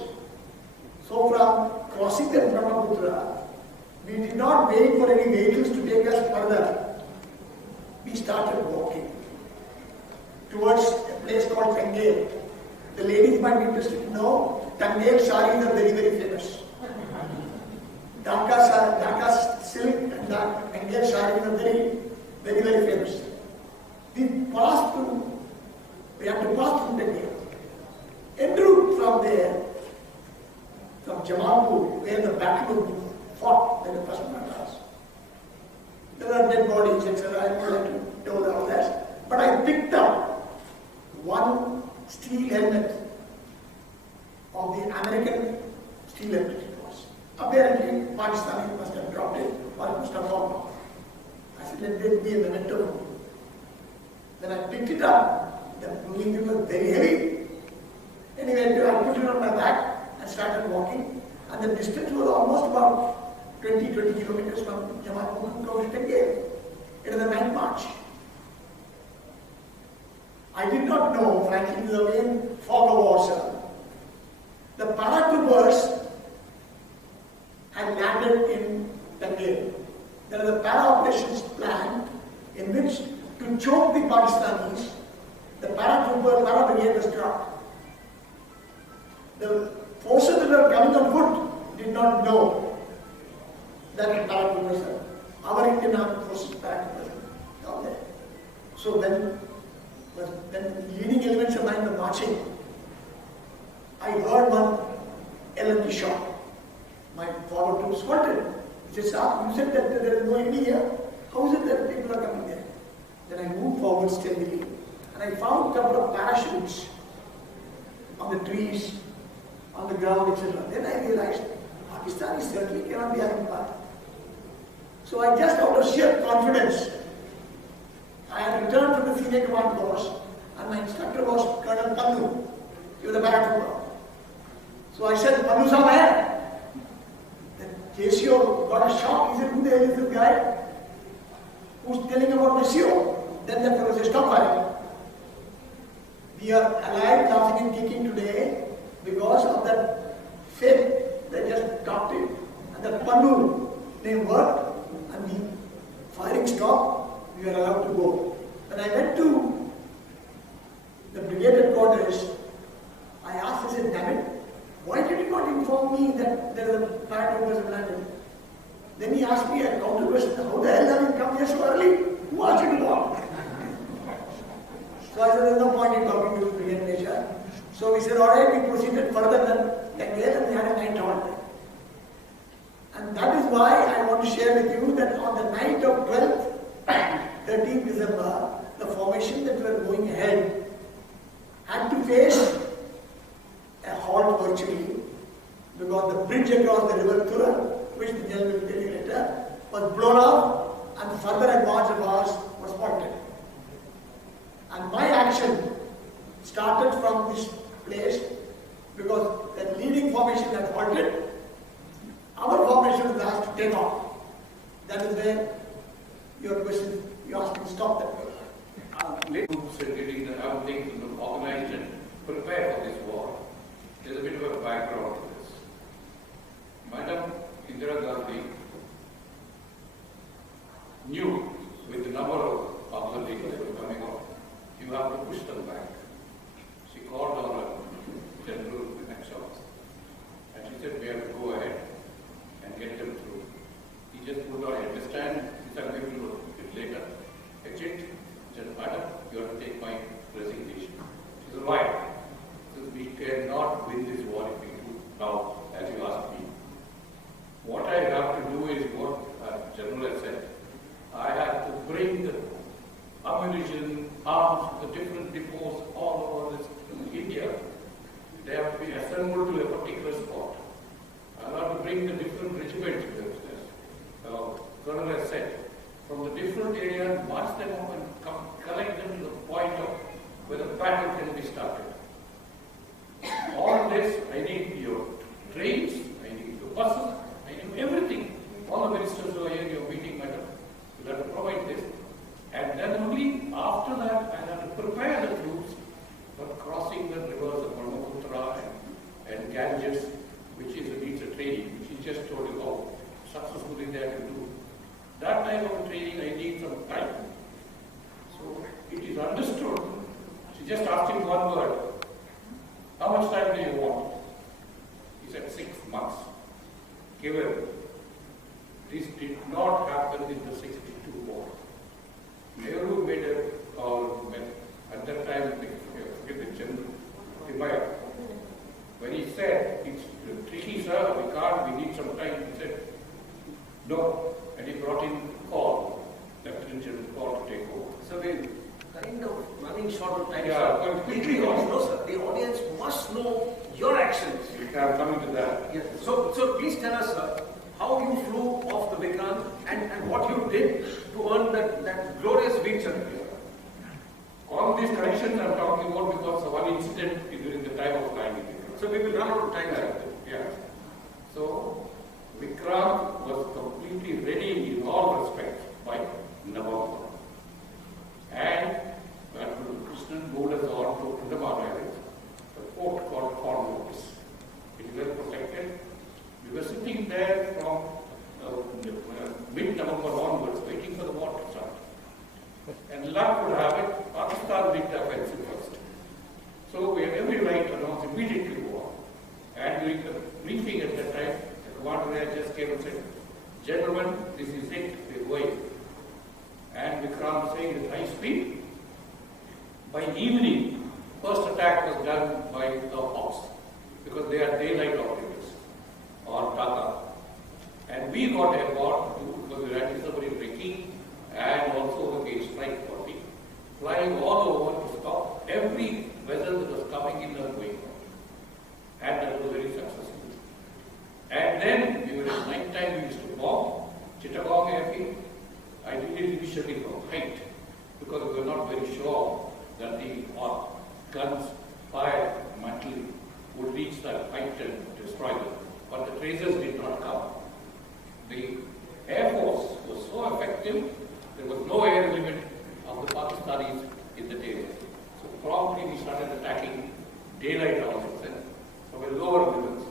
So from crossing the Brahmaputra, we did not wait for any vehicles to take us further. We started walking towards a place called Tangale. The ladies might be interested to know, Tangale saris are very, very famous. Dhaka silk and Tangale saris are very, very, very famous. We had to pass through Tangale. En route from there, from Jamalpur, where the battle was fought by the first Madras. There are dead bodies, etc. I don't like to tell all that. But I picked up one steel helmet of the American steel helmet it was. Apparently, Pakistani must have dropped it or it must have fallen off. I said, let this be a memento for me. When I picked it up, the moving was very heavy. Anyway, I put it on my back and started walking. And the distance was almost about 20 kilometers from Jamalpur to Tangale. It was a night march. I did not know, frankly, the main fog of war, sir. The paratroopers had landed in Tangale. There was a para-operations plan in which to choke the Pakistanis, the para-brigade was dropped. The forces that were coming on foot did not know that the paratroopers were. Our Indian armed forces paratroopers down there. So when leading elements of mine were marching, I heard one LMG shot. My forward troops halted. He said, sir, you said that there is no enemy here. How is it that people are coming there? Then I moved forward steadily and I found a couple of parachutes on the trees, on the ground, etc. Then I realized Pakistani certainly cannot be having part. So I just out of sheer confidence, I had returned from the senior command course and my instructor was Colonel Pannu. He was a paratrooper. So I said, Pannu sir, where? The JCO got a shock. He said, who the hell is this guy who's telling about my CO? Then the fellow said, stop firing. We are alive, laughing and kicking today because of that faith that just stopped it. And that Pannu name worked and the firing stopped. We were allowed to go. When I went to the brigade headquarters, I asked, I said, damn it, why did you not inform me that there is a paratroopers in London? Then he asked me a counter question, how the hell have you come here so early? Who asked you to walk? So I said, there's no point in talking to the brigade major. So we said, all right, we proceeded further than Tangale and we had a night halt. And that is why I want to share with you that on the night of 12th, 13th December, the formation that were going ahead had to face a halt virtually because the bridge across the river Tura, which the general will tell you later, was blown up and further advance of ours was if you ask me to stop that. Groups and getting the how things organized and prepared for this war. There's a bit of a background to this. Madam Indira Gandhi knew with the number of observations that were coming out, you have to push them back. She called on a general election and she said, we have to go ahead and get them through. He just would not understand. He said, I'm going to look at it later. Exit. He said, Madam, you have to take my resignation. She said, why? Because we cannot win this war if we do now, as you asked me. What I have to do is what General has said. I have to bring the ammunition, arms, the different depots all over this India. They have to be assembled to a particular spot. I have to bring the different regiments, Colonel has said, from the different areas, march them up and collect them to the point of where the battle can be started. All this, I need your trains, I need your buses, I need everything. All the ministers who are here in your meeting, madam, will have to provide this. And then only after that, I have to prepare the troops for crossing the rivers of Brahmaputra and Ganges, which needs a training, which he just told you how successfully they have to do. That type of training, I need some time. So it is understood. She just asked him one word. How much time do you want? He said 6 months. Given this did not happen in the 62 war. Nehru made a call at that time, forget the general, Himaya. When he said, it's tricky, sir, we need some time, he said, no. And he brought in call, Lieutenant General Call to take over. So we're kind of running short of time. Yeah, sir. The audience, sir. The audience must know your actions. I'm coming to that. Yes. So please tell us, sir, how you flew off the Vikrant and what you did to earn that glorious Vikrant. All these connections I'm talking about because of one incident during the time of flying. So we will run out of time, sir. Yeah. So Vikrant was completely ready in all respects by November. And Admiral Krishnan moved us on to Andaman Islands, the port called Cornwallis. It is well protected. We were sitting there from mid-November onwards, waiting for the war to start. And luck would have it, Pakistan did the offensive first. So we had every right to announce immediately war. And during the briefing at that time, the commander there just came and said, gentlemen, this is it, we're going. And Vikram saying with high speed. By evening, first attack was done by the Hawks, because they are daylight operators, or Dhaka. And we got aboard because we had somebody breaking and also the gate strike 40, flying all over to stop every vessel that was coming in and going out. And that was very successful. And then we were at night time, we used to bomb Chittagong airfield. I did it initially from height because we were not very sure that the guns fired mantle would reach that height and destroy them. But the tracers did not come. The Air Force was so effective, there was no air limit of the Pakistanis in the day. So promptly we started attacking daylight hours itself from a lower levels.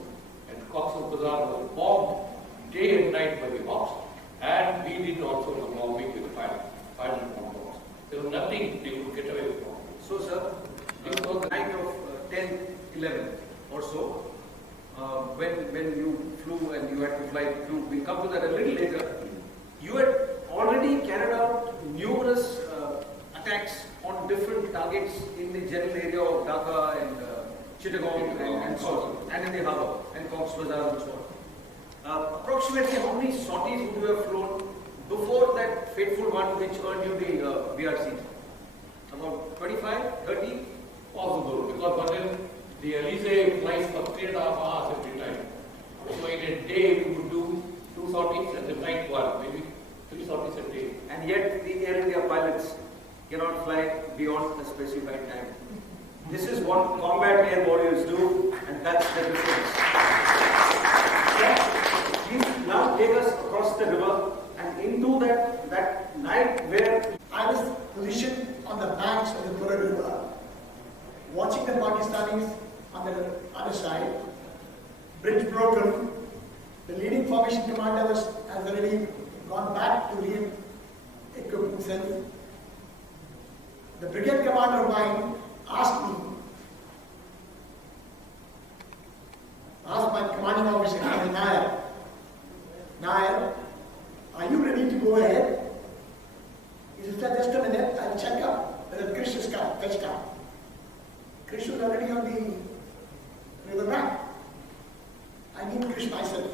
And Cox's Bazar was bombed day and night by the Hawks. And we did also the bombing with final bombs. There was nothing they could get away from. So, sir, this was the night of 10, 11 or so, when you flew and you had to fly through. We'll come to that a little later. You had already carried out numerous attacks on different targets in the general area of Dhaka and Chittagong and so on, and in the harbour, and Cox's Bazar and so on. Approximately how many sorties would you have flown before that fateful one which earned you the BRC? About 25, 30? Possible, because but then the Elysee flies for 3.5 hours every time. So in a day we would do 2 sorties and the night one, maybe 3 sorties a day. And yet the Air India pilots cannot fly beyond the specified time. This is what combat air warriors do, and that's the difference. Please now take us across the river and into that night where Pakistanis on the other side. Bridge broken. The leading formation commander has already gone back to re-equip himself. The brigade commander of mine asked my commanding officer, Nair, are you ready to go ahead? He said, just a minute, I'll check up whether Krish is fetched up. Krish was already on the river bank. I need Krish myself.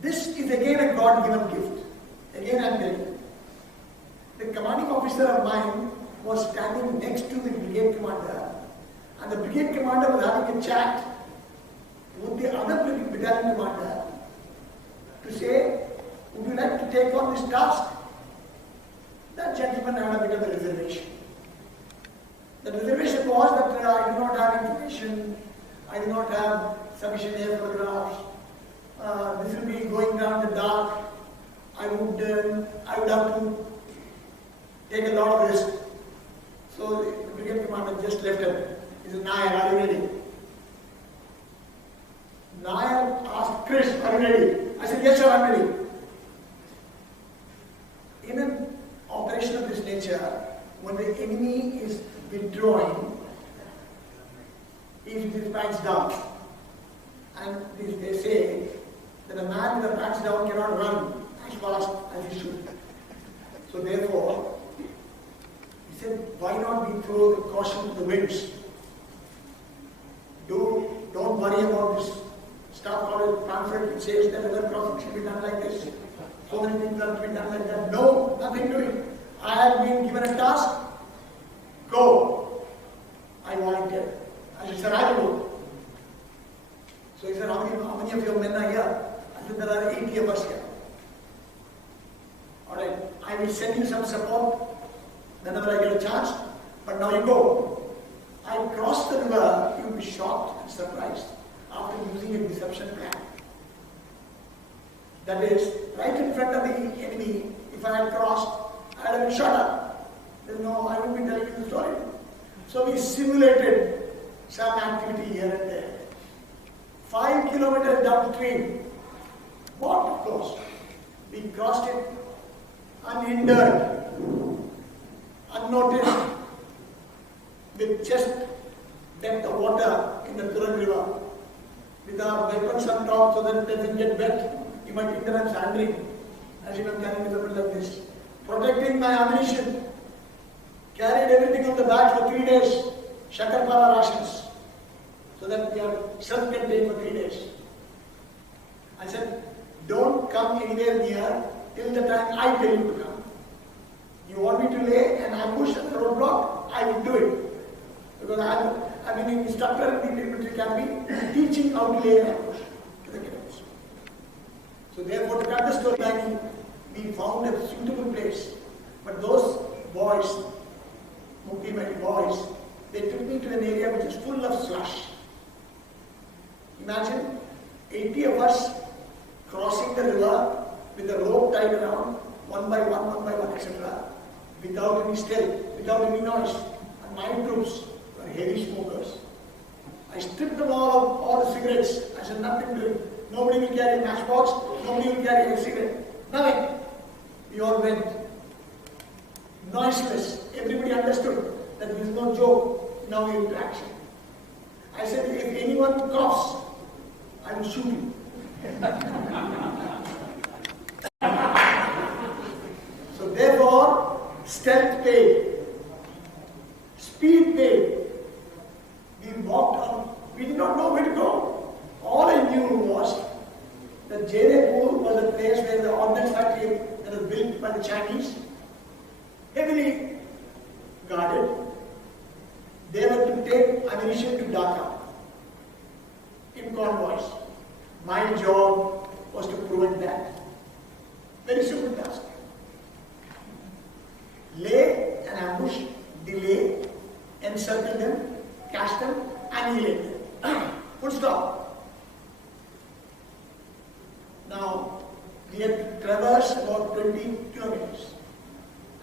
This is again a God-given gift. Again I'm telling you. The commanding officer of mine was standing next to the brigade commander, and the brigade commander was having a chat with the other battalion commander to say, would you like to take on this task? That gentleman had a bit of a reservation. The reservation was that I do not have information, I do not have sufficient air photographs, this will be going down the dark, I would have to take a lot of risk. So the brigade commander just left him. He said, Nair, are you ready? Nair asked Krish, are you ready? I said, yes sir, I'm ready. In an operation of this nature, when the enemy is withdrawing, he is with his pants down. And they say that a man with the pants down cannot run as fast as he should. So therefore, he said, why not we throw the caution to the winds? Don't worry about this stuff called pamphlet. It says that river crossing should be done like this. So many things have to be done like that. No, nothing doing. I have been given a task. Go. I volunteered. I said, sir, I will go. So he said, how many of your men are here? I said, there are 80 of us here. Alright, I will send you some support whenever I get a chance, but now you go. I crossed the river, you will be shocked and surprised after using a deception plan. That is, right in front of the enemy, if I had crossed, I had been shot up. No, I wouldn't be telling you the story. So we simulated some activity here and there. 5 kilometers downstream, what of course, we crossed it unhindered, unnoticed, with chest depth of water in the Turan River, with our weapons on top so that it doesn't get wet. You might think that I'm sandering, as you know, carrying a weapon like this. Protecting my ammunition, carried everything on the back for 3 days, Shakarpara rations, so that we are self-contained for 3 days. I said, don't come anywhere near till the time I tell you to come. You want me to lay an ambush at the roadblock? I will do it. Because I've been an instructor in the military academy teaching how to lay an ambush to the cadets. So therefore, to cut the story lining, we found a suitable place. But those boys, Mukti boys, they took me to an area which is full of slush. Imagine 80 of us crossing the river with a rope tied around, one by one, etc., without any stealth, without any noise. And my troops were heavy smokers. I stripped them all the cigarettes. I said, nothing to it. Nobody will carry a matchbox, nobody will carry a cigarette. Nothing. We all went. Noiseless. Everybody understood that there is no joke. Now we into action. I said, if anyone coughs, I will shoot you. So therefore, stealth paid, speed paid. We walked on, we did not know where to go. All I knew was that Jaipur was a place where the ordnance factory that was built by the Chinese, heavily guarded. They were to take ammunition to Dhaka in convoys. My job was to prevent that. Very simple task. Lay an ambush, delay, encircle them, catch them, annihilate them. Full stop. Now, we had to traverse about 20 kilometers.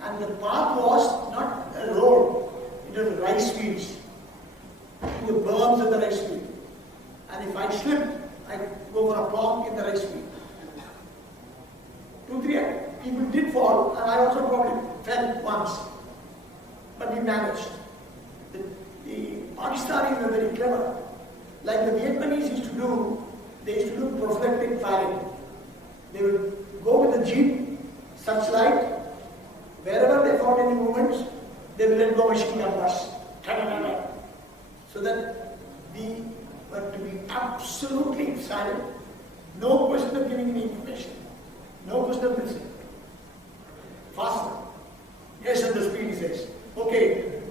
And the path was not a road, it was rice fields. to the berms in the rice field. And if I slip, I go for a plonk in the rice field. 2-3 people did fall, and I also probably fell once. But we managed. The Pakistanis were very clever. Like the Vietnamese used to do, they used to do prophylactic firing. They would go with the jeep, searchlight, wherever they found any movements, they will let go machine gun bursts. So that we were to be absolutely silent, no question of giving any information, no question of listening. Faster. Yes, at the speed, he says. Okay.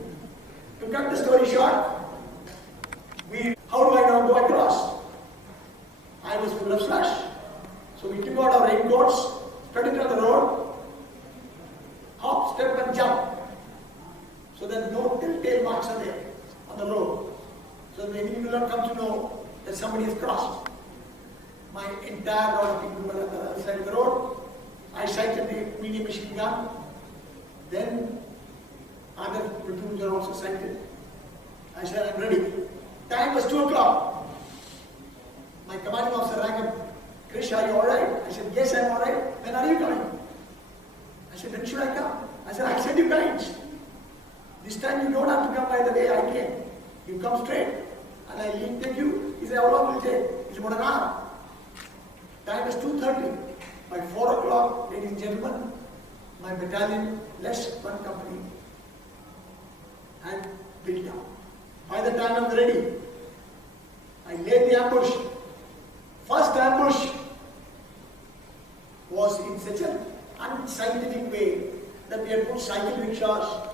To cut the story short, how do I now go across? I was full of slush. So we took out our raincoats, spread it on the road, hop, step and jump. So that no telltale marks are there on the road. So the enemy will not come to know that somebody has crossed. My entire lot of people were on the other side of the road. I sighted the medium machine gun. Then other platoons were also sighted. I said, I'm ready. Time was 2 o'clock. My commanding officer rang up, Krish, are you alright? I said, yes, I'm alright. When are you coming? I said, when should I come? I said, I'll send you guides. This time you don't have to come by the way I came. You come straight. And I'll take you. He said, how long will it take? It's about an hour. Time is 2:30. By 4 o'clock, ladies and gentlemen, my battalion, less one company, had built up. By the time I was ready, I laid the ambush. First ambush was in such an unscientific way that we had put cycle rickshaws,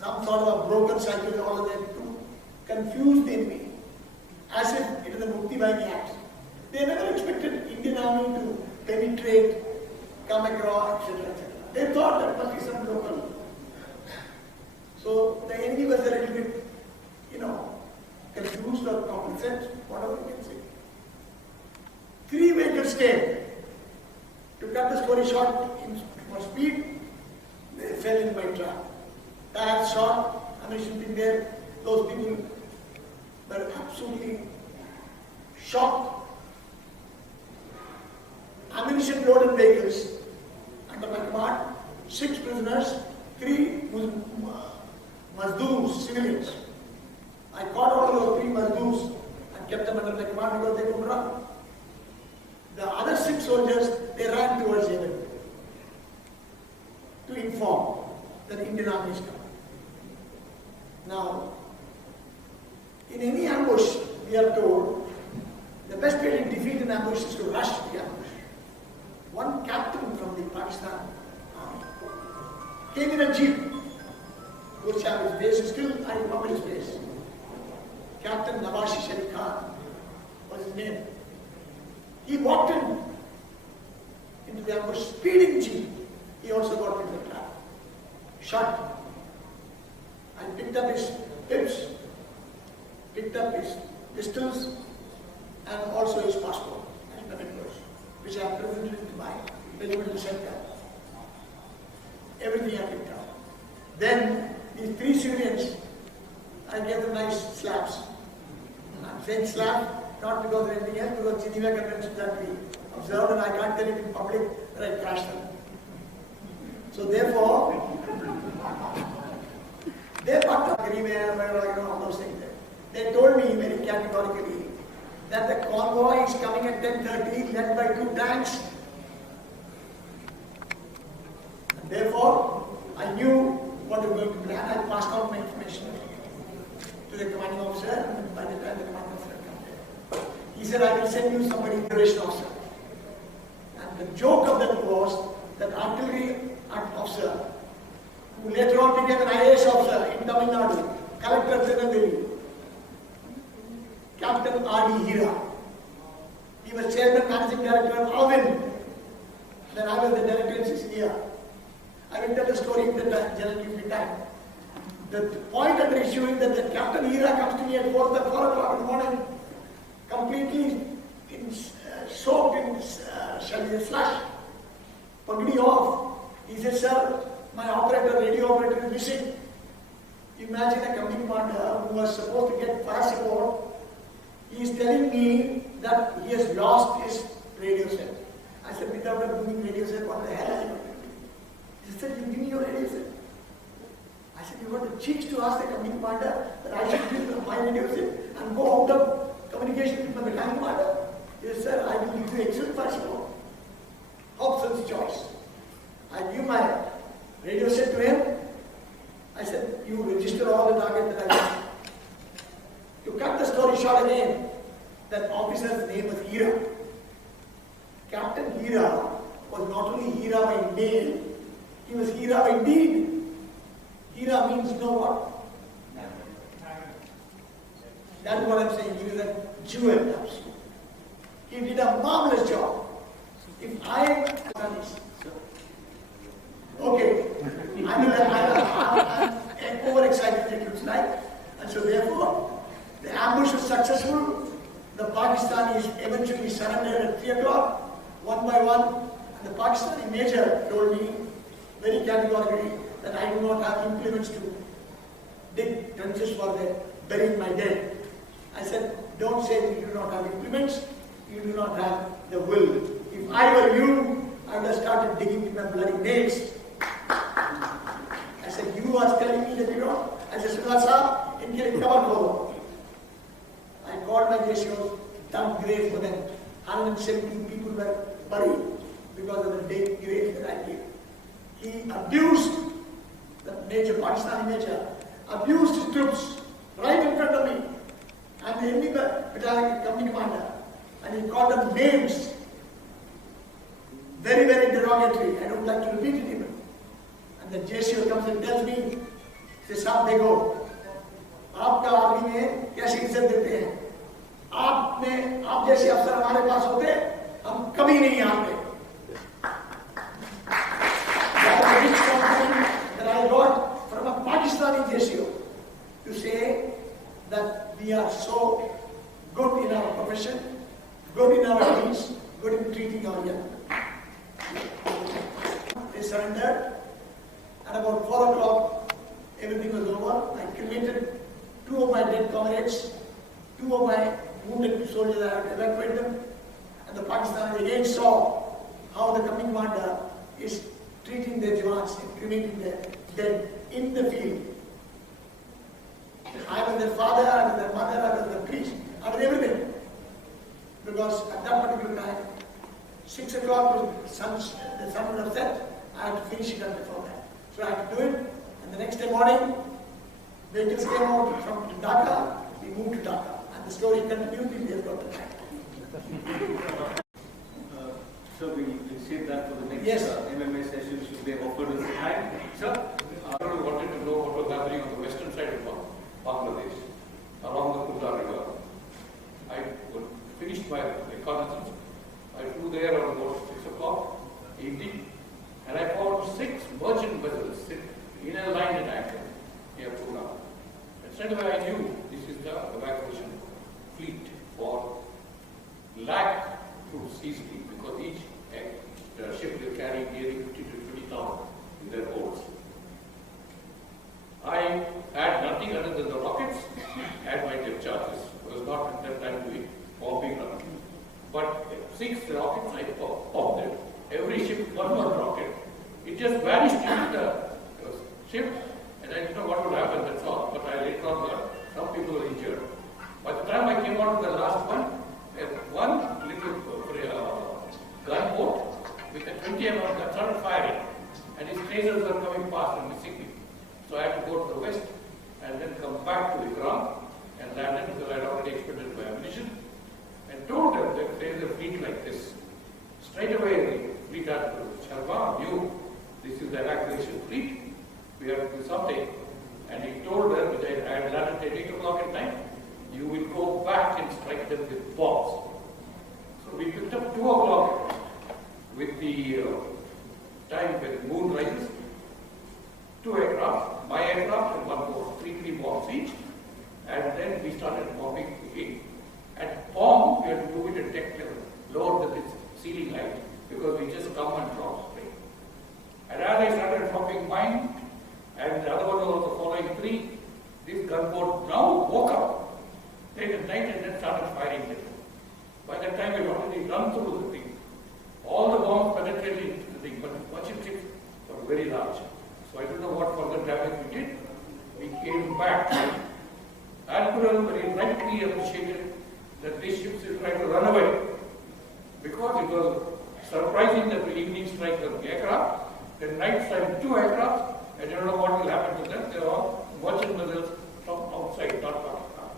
some sort of a broken cycle, all of them, to confuse the enemy, as if it is a Mukti Bahini act. They never expected Indian Army to penetrate, come across, etc., etc. They thought that must be some local. So the enemy was a little bit, confused or complacent, whatever you can say. 3 vehicles came. To cut the story short, for speed, they fell in my trap. Tires shot, ammunition being there, those people were absolutely shocked. Ammunition loaded vehicles under my command, 6 prisoners, 3 Mazdoors, civilians. I caught all of those 3 Mazdoors and kept them under my command because they could run. The other 6 soldiers, they ran towards Yemen to inform that the Indian Army is coming. Now, in any ambush, we are told the best way to defeat an ambush is to rush the ambush. One captain from the Pakistan Army came in a jeep, which his base is still, I remember his base. Captain Nawashi Sharif Khan was his name. He walked into the ambush, speeding jeep. He also got into the trap. Shot. I picked up his pips, picked up his pistols, and also his passport and commandos, which I presented to my Management Center. Everything I picked up. Then these 3 civilians, I gave them nice slaps. I'm saying slap, not because of anything else, because Geneva Convention that we observed, and I can't tell it in public that I crashed them. So therefore, they packed up all those things. They told me very categorically that the convoy is coming at 10:30, led by 2 tanks. And therefore, I knew what we were going to plan. I passed on my information to the commanding officer, and by the time the commanding officer came there, he said, I will send you somebody, operation officer. And the joke of that was that artillery officer, who later on became an IAS officer in Tamil Nadu, Collector Tirunelveli, Captain R.D. Hira. He was chairman, managing director of Alvin. Then I was the director in Sicilia. I will tell the story if the general gives me time. The point under issue is that the Captain Hira comes to me at 4 o'clock in the morning, completely soaked in slush, pagdi off. He said, sir, my operator, radio operator is missing. Imagine a company commander who was supposed to get fire support. He is telling me that he has lost his radio set. I said, without a booming radio set, what the hell are you going to do? He said, you give me your radio set. I said, you got the cheeks to ask the company commander that I should give them my radio set and go out of communication with the company commander? He said, sir, I will give you excellent fire support. Hobson's choice. I give my radio set to him. I said, you register all the targets that I want. To cut the story short again, that officer's name was Hira. Captain Hira was not only Hira by name, he was Hira by deed. Hira means you know what? That is what I'm saying. He was a jewel. He did a marvelous job. If I am okay, I'm overexcited, it looks like, and so therefore, the ambush was successful. The Pakistanis eventually surrendered at 3 o'clock, one by one, and the Pakistani major told me very categorically that I do not have implements to dig trenches for burying my dead. I said, don't say that you do not have implements, you do not have the will. If I were you, I would have started digging with my bloody nails. I said, you are telling me that you don't? I said, Sundar Saab, in ke liye cover karo. I called my JCOs, dug grave for them. 117 people were buried because of the grave that I gave. He abused, the major, Pakistani major, abused his troops right in front of me. I'm the enemy battalion company commander. And he called them names. Very, very derogatory. I don't like to repeat it even. And the JCO comes and tells me, he says, साहब देखो, आपका army में कैसी इज्जत देते हैं? आप जैसे अफसर हमारे पास होते, हम कभी नहीं आते. That is something that I got from a Pakistani JCO to say that we are so good in our profession, good in our deeds, good in treating our young. They surrendered. At about 4 o'clock, everything was over. I cremated 2 of my dead comrades, 2 of my wounded soldiers. I had evacuated them. And the Pakistanis again saw how the company commander is treating their jawans and cremating their dead in the field. I was their father, I was their mother, I was their priest, I was everything. Because at that particular time, 6 o'clock was the sun would have set, I had to finish it up before that. So I had to do it, and the next day morning, vehicles came out from Dhaka, we moved to Dhaka. And the story continues in the got the time. So we save that for the next Yes. MMA session should be offered as a time. Sir? I wanted to know what was happening on the western side of Bangladesh, along the Kunda River. I finished my reconnaissance. I flew there around about 6 o'clock evening, and I found 6 merchant vessels in a line in anchor near Pune. And straight away I knew this is the evacuation fleet for lakh troops easily, because each ship will carry nearly 50 to 20,000 in their holds. I had nothing other than the rockets and my depth charges. I was not at that time doing bombing run. But 6 rockets I popped them. Every ship, one rocket. It just vanished into the ship, and I didn't know what would happen, that's all. But I later on learned some people were injured. By the time I came out of the last one little gunboat with a 20 mm gun started firing, and his tracers were coming past and missing me. So I had to go to the west and then come back to Ikram and landed, because I had already expended my ammunition, and told them that there is a fleet like this. Straight away the fleet admiral Sharma knew this is the evacuation fleet, we have to do something. And he told her that I had landed at 8 o'clock at night, you will go back and strike them with bombs. So we picked up 2 o'clock with the time when the moon rises, 2 aircraft, my aircraft and 1 more, 3 bombs each, and then we started bombing again. At bomb, we had to do it at deck level, lower than its ceiling height, because we just come and drop straight. And as I started dropping mine, and the other one was also following 3, this gunboat now woke up late at night and then started firing it. By that time, we had already run through the thing. All the bombs penetrated into the thing, but the Russian ships were very large. So I don't know what further damage we did. We came back. Admiral very rightly appreciated that these ships were trying to run away because it was surprising that the evening strike of the aircraft, the night strike 2 aircraft, and you don't know what will happen to them. They are all merchant vessels from outside, not Pakistan.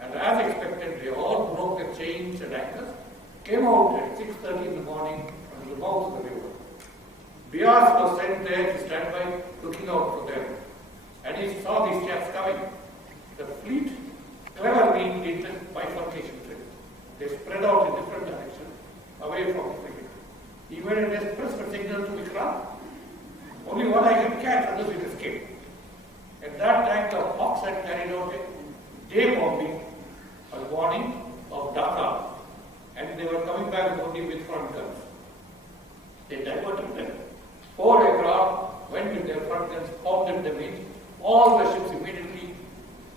And as expected, they all broke their chains and anchors, came out at 6:30 in the morning from the mouth of the river. Bias was sent there to stand by, looking out for them. And he saw these chaps coming. The fleet cleverly did the bifurcation trick. They spread out in different directions, away from the frigate. He made an express signal to Vikram. Only one I can catch, others will escape. At that time, the Hawks had carried out a day bombing, a warning of Dhaka, and they were coming back only with front guns. They diverted them. 4 aircraft went with their front guns, bombed them in. All the ships immediately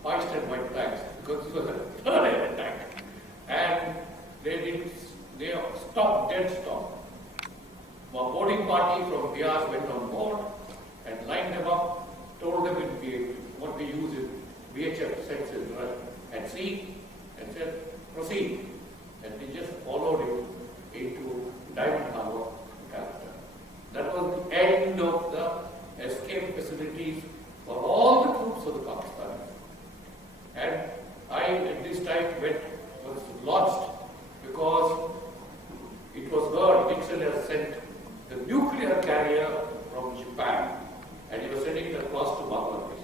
hoisted white flags because this was a third air attack. And they stopped, dead stop. A boarding party from Bias went on board and lined them up, told them what we use in VHF sets at sea, and said, proceed. And they just followed it into Diamond Harbour, Calcutta. That was the end of the escape facilities for all the troops of the Pakistanis. And I, at this time, was lost because it was heard Nixon had sent the nuclear carrier from Japan, and he was sending it across to Bangladesh.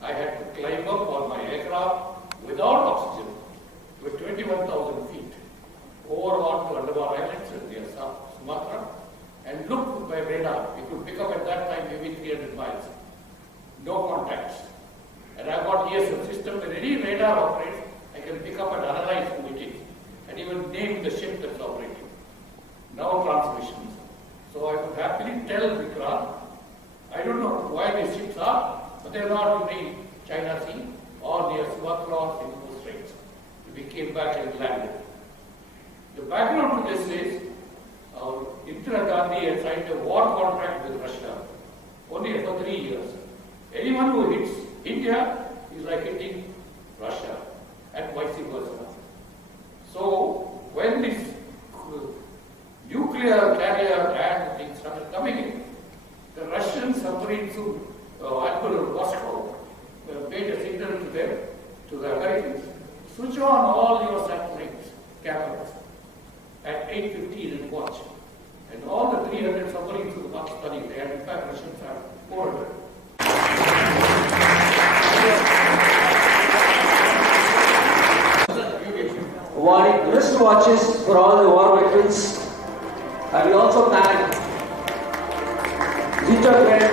I had to climb up on my aircraft without oxygen with 21,000 feet over onto Andaman Islands near Sumatra and look with my radar. It could pick up at that time maybe 300 miles. No contacts. And I've got ESM system that any radar operates, I can pick up and analyze who it is and even name the ship that's operating. No transmissions. So I could happily tell Vikram, I don't know why these ships are, but they're not in the China Sea or near Sumatra or Singapore Straits. We came back and landed. The background to this is Indira Gandhi had signed a war contract with Russia only for 3 years. Anyone who hits India is like hitting Russia and vice versa. So when this nuclear carrier and things started coming in, the Russian submarine Admiral Voskov made a signal to them, to the Americans, switch on all your satellites, cameras at 8:15 and watch. And all the 300 submarines of the Pakistani, they had, in fact, Russians have 400. Awarding wristwatches for all the war veterans. And we also thank Ginger Bread,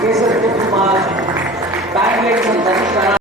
Kesar Kumar, Pancakes and Dakshin.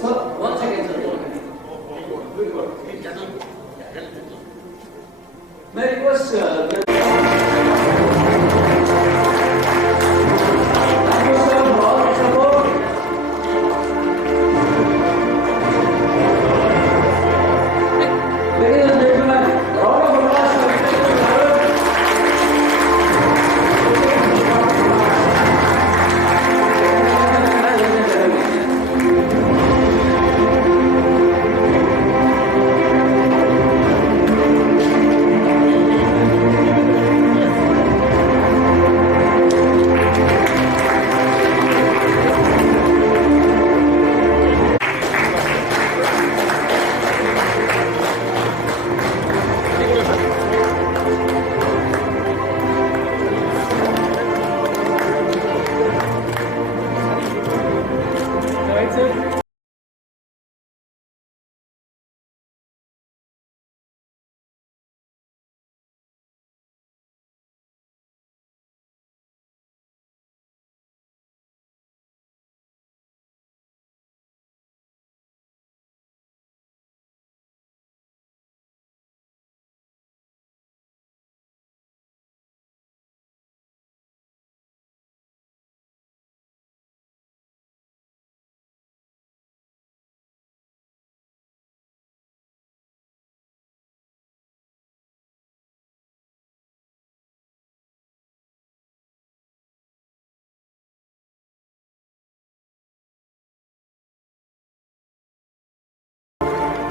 Sir, 1 second, sir. May I request Thank you, sir, for all the support. Ladies and gentlemen, round of applause for Minister Narendra.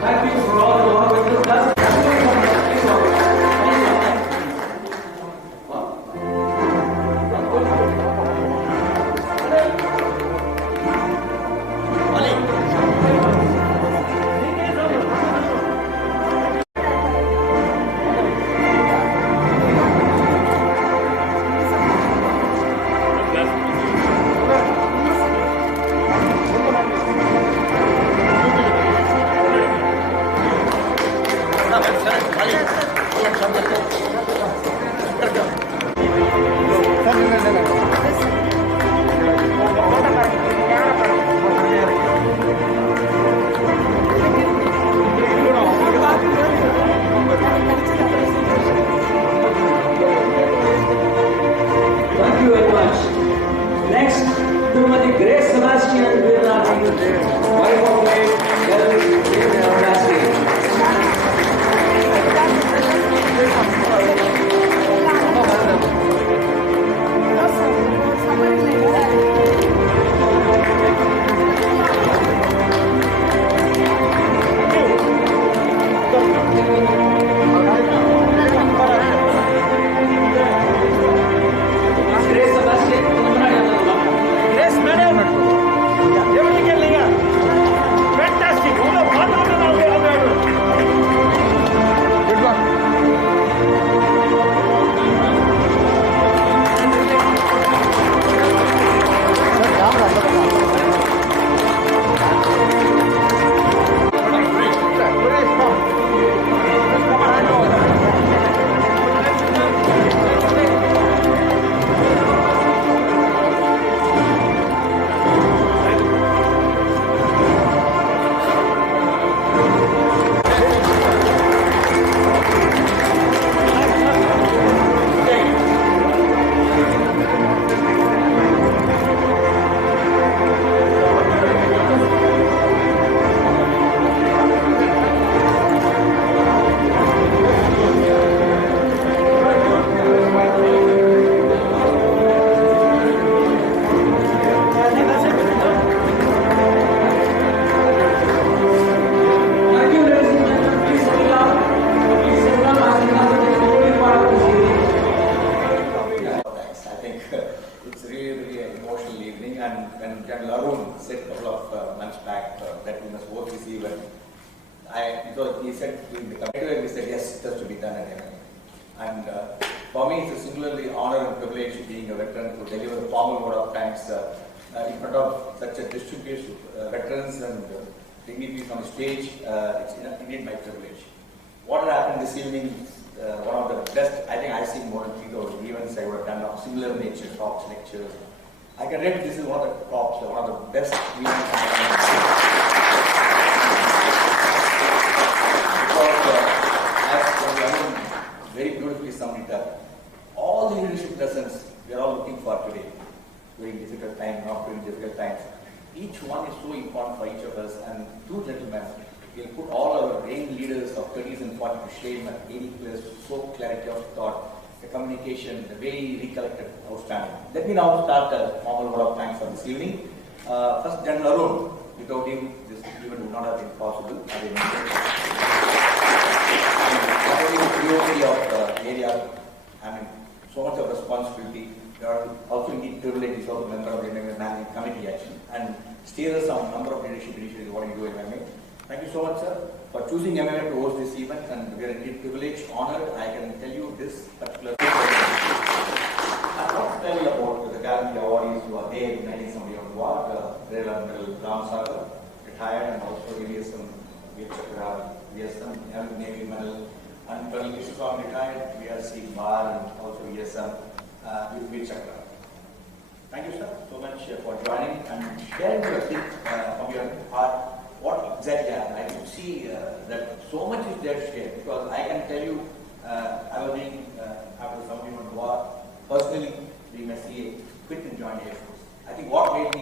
Thank you for all the work with this class. Thank you very much. Next, Srimati Grace Sebastian Virani, wife of late Sebastian. Grace Sebastian, Yes, madam. Fantastic. Good one. Thank you, ladies and gentlemen. Please settle down. Please settle down. I think I'm going to be part of this evening. Thanks. I think it's really an emotional evening, and when General Arun said a couple of months back that we must vote this event, because he said during the committee, we said yes, it has to be done at MMA. And for me, it's a singularly honor and privilege being a veteran to deliver the formal vote of thanks in front of such a distinguished veterans and dignitaries on the stage. It's indeed my privilege. What happened this evening, one of the best, I think I've seen more than 3,000 events I would have done of similar nature, talks, lectures. I can rate this is one of the tops, one of the best events I've done. Because as very beautifully summed it up. All the leadership lessons we are all looking for today, during difficult times, not during difficult times. Each one is so important for each of us, and two gentlemen will put all our young leaders of 30s and 40s to shame at 80 plus, so clarity of thought, the communication, the way he recollected, outstanding. Let me now start a formal word of thanks for this evening. First, General Arun. Without him, this event would not have been possible. As I mentioned, not only the priority of the area, I mean, so much of responsibility. You are also indeed privileged, is also a member of the MMA Management Committee actually, and steers on a number of leadership initiatives what you do in MMA. Thank you so much, sir, for choosing MMA to host this event, and we are indeed privileged, honored. I can tell you this particular. I'm not telling about the gallery awardees who are there, many somebody on board, Ram Sagar, retired, and also VSM, VSM, Navy Medal, and Colonel Kishore retired, VRC Bar, and also VSM, Veer Chakra. Thank you, sir, so much for joining and sharing your thing from your heart. What exactly happened? I could see that so much is there to share, because I can tell you, I was being, after somebody on war, personally, being a CA, quit and joined Air Force. I think what made me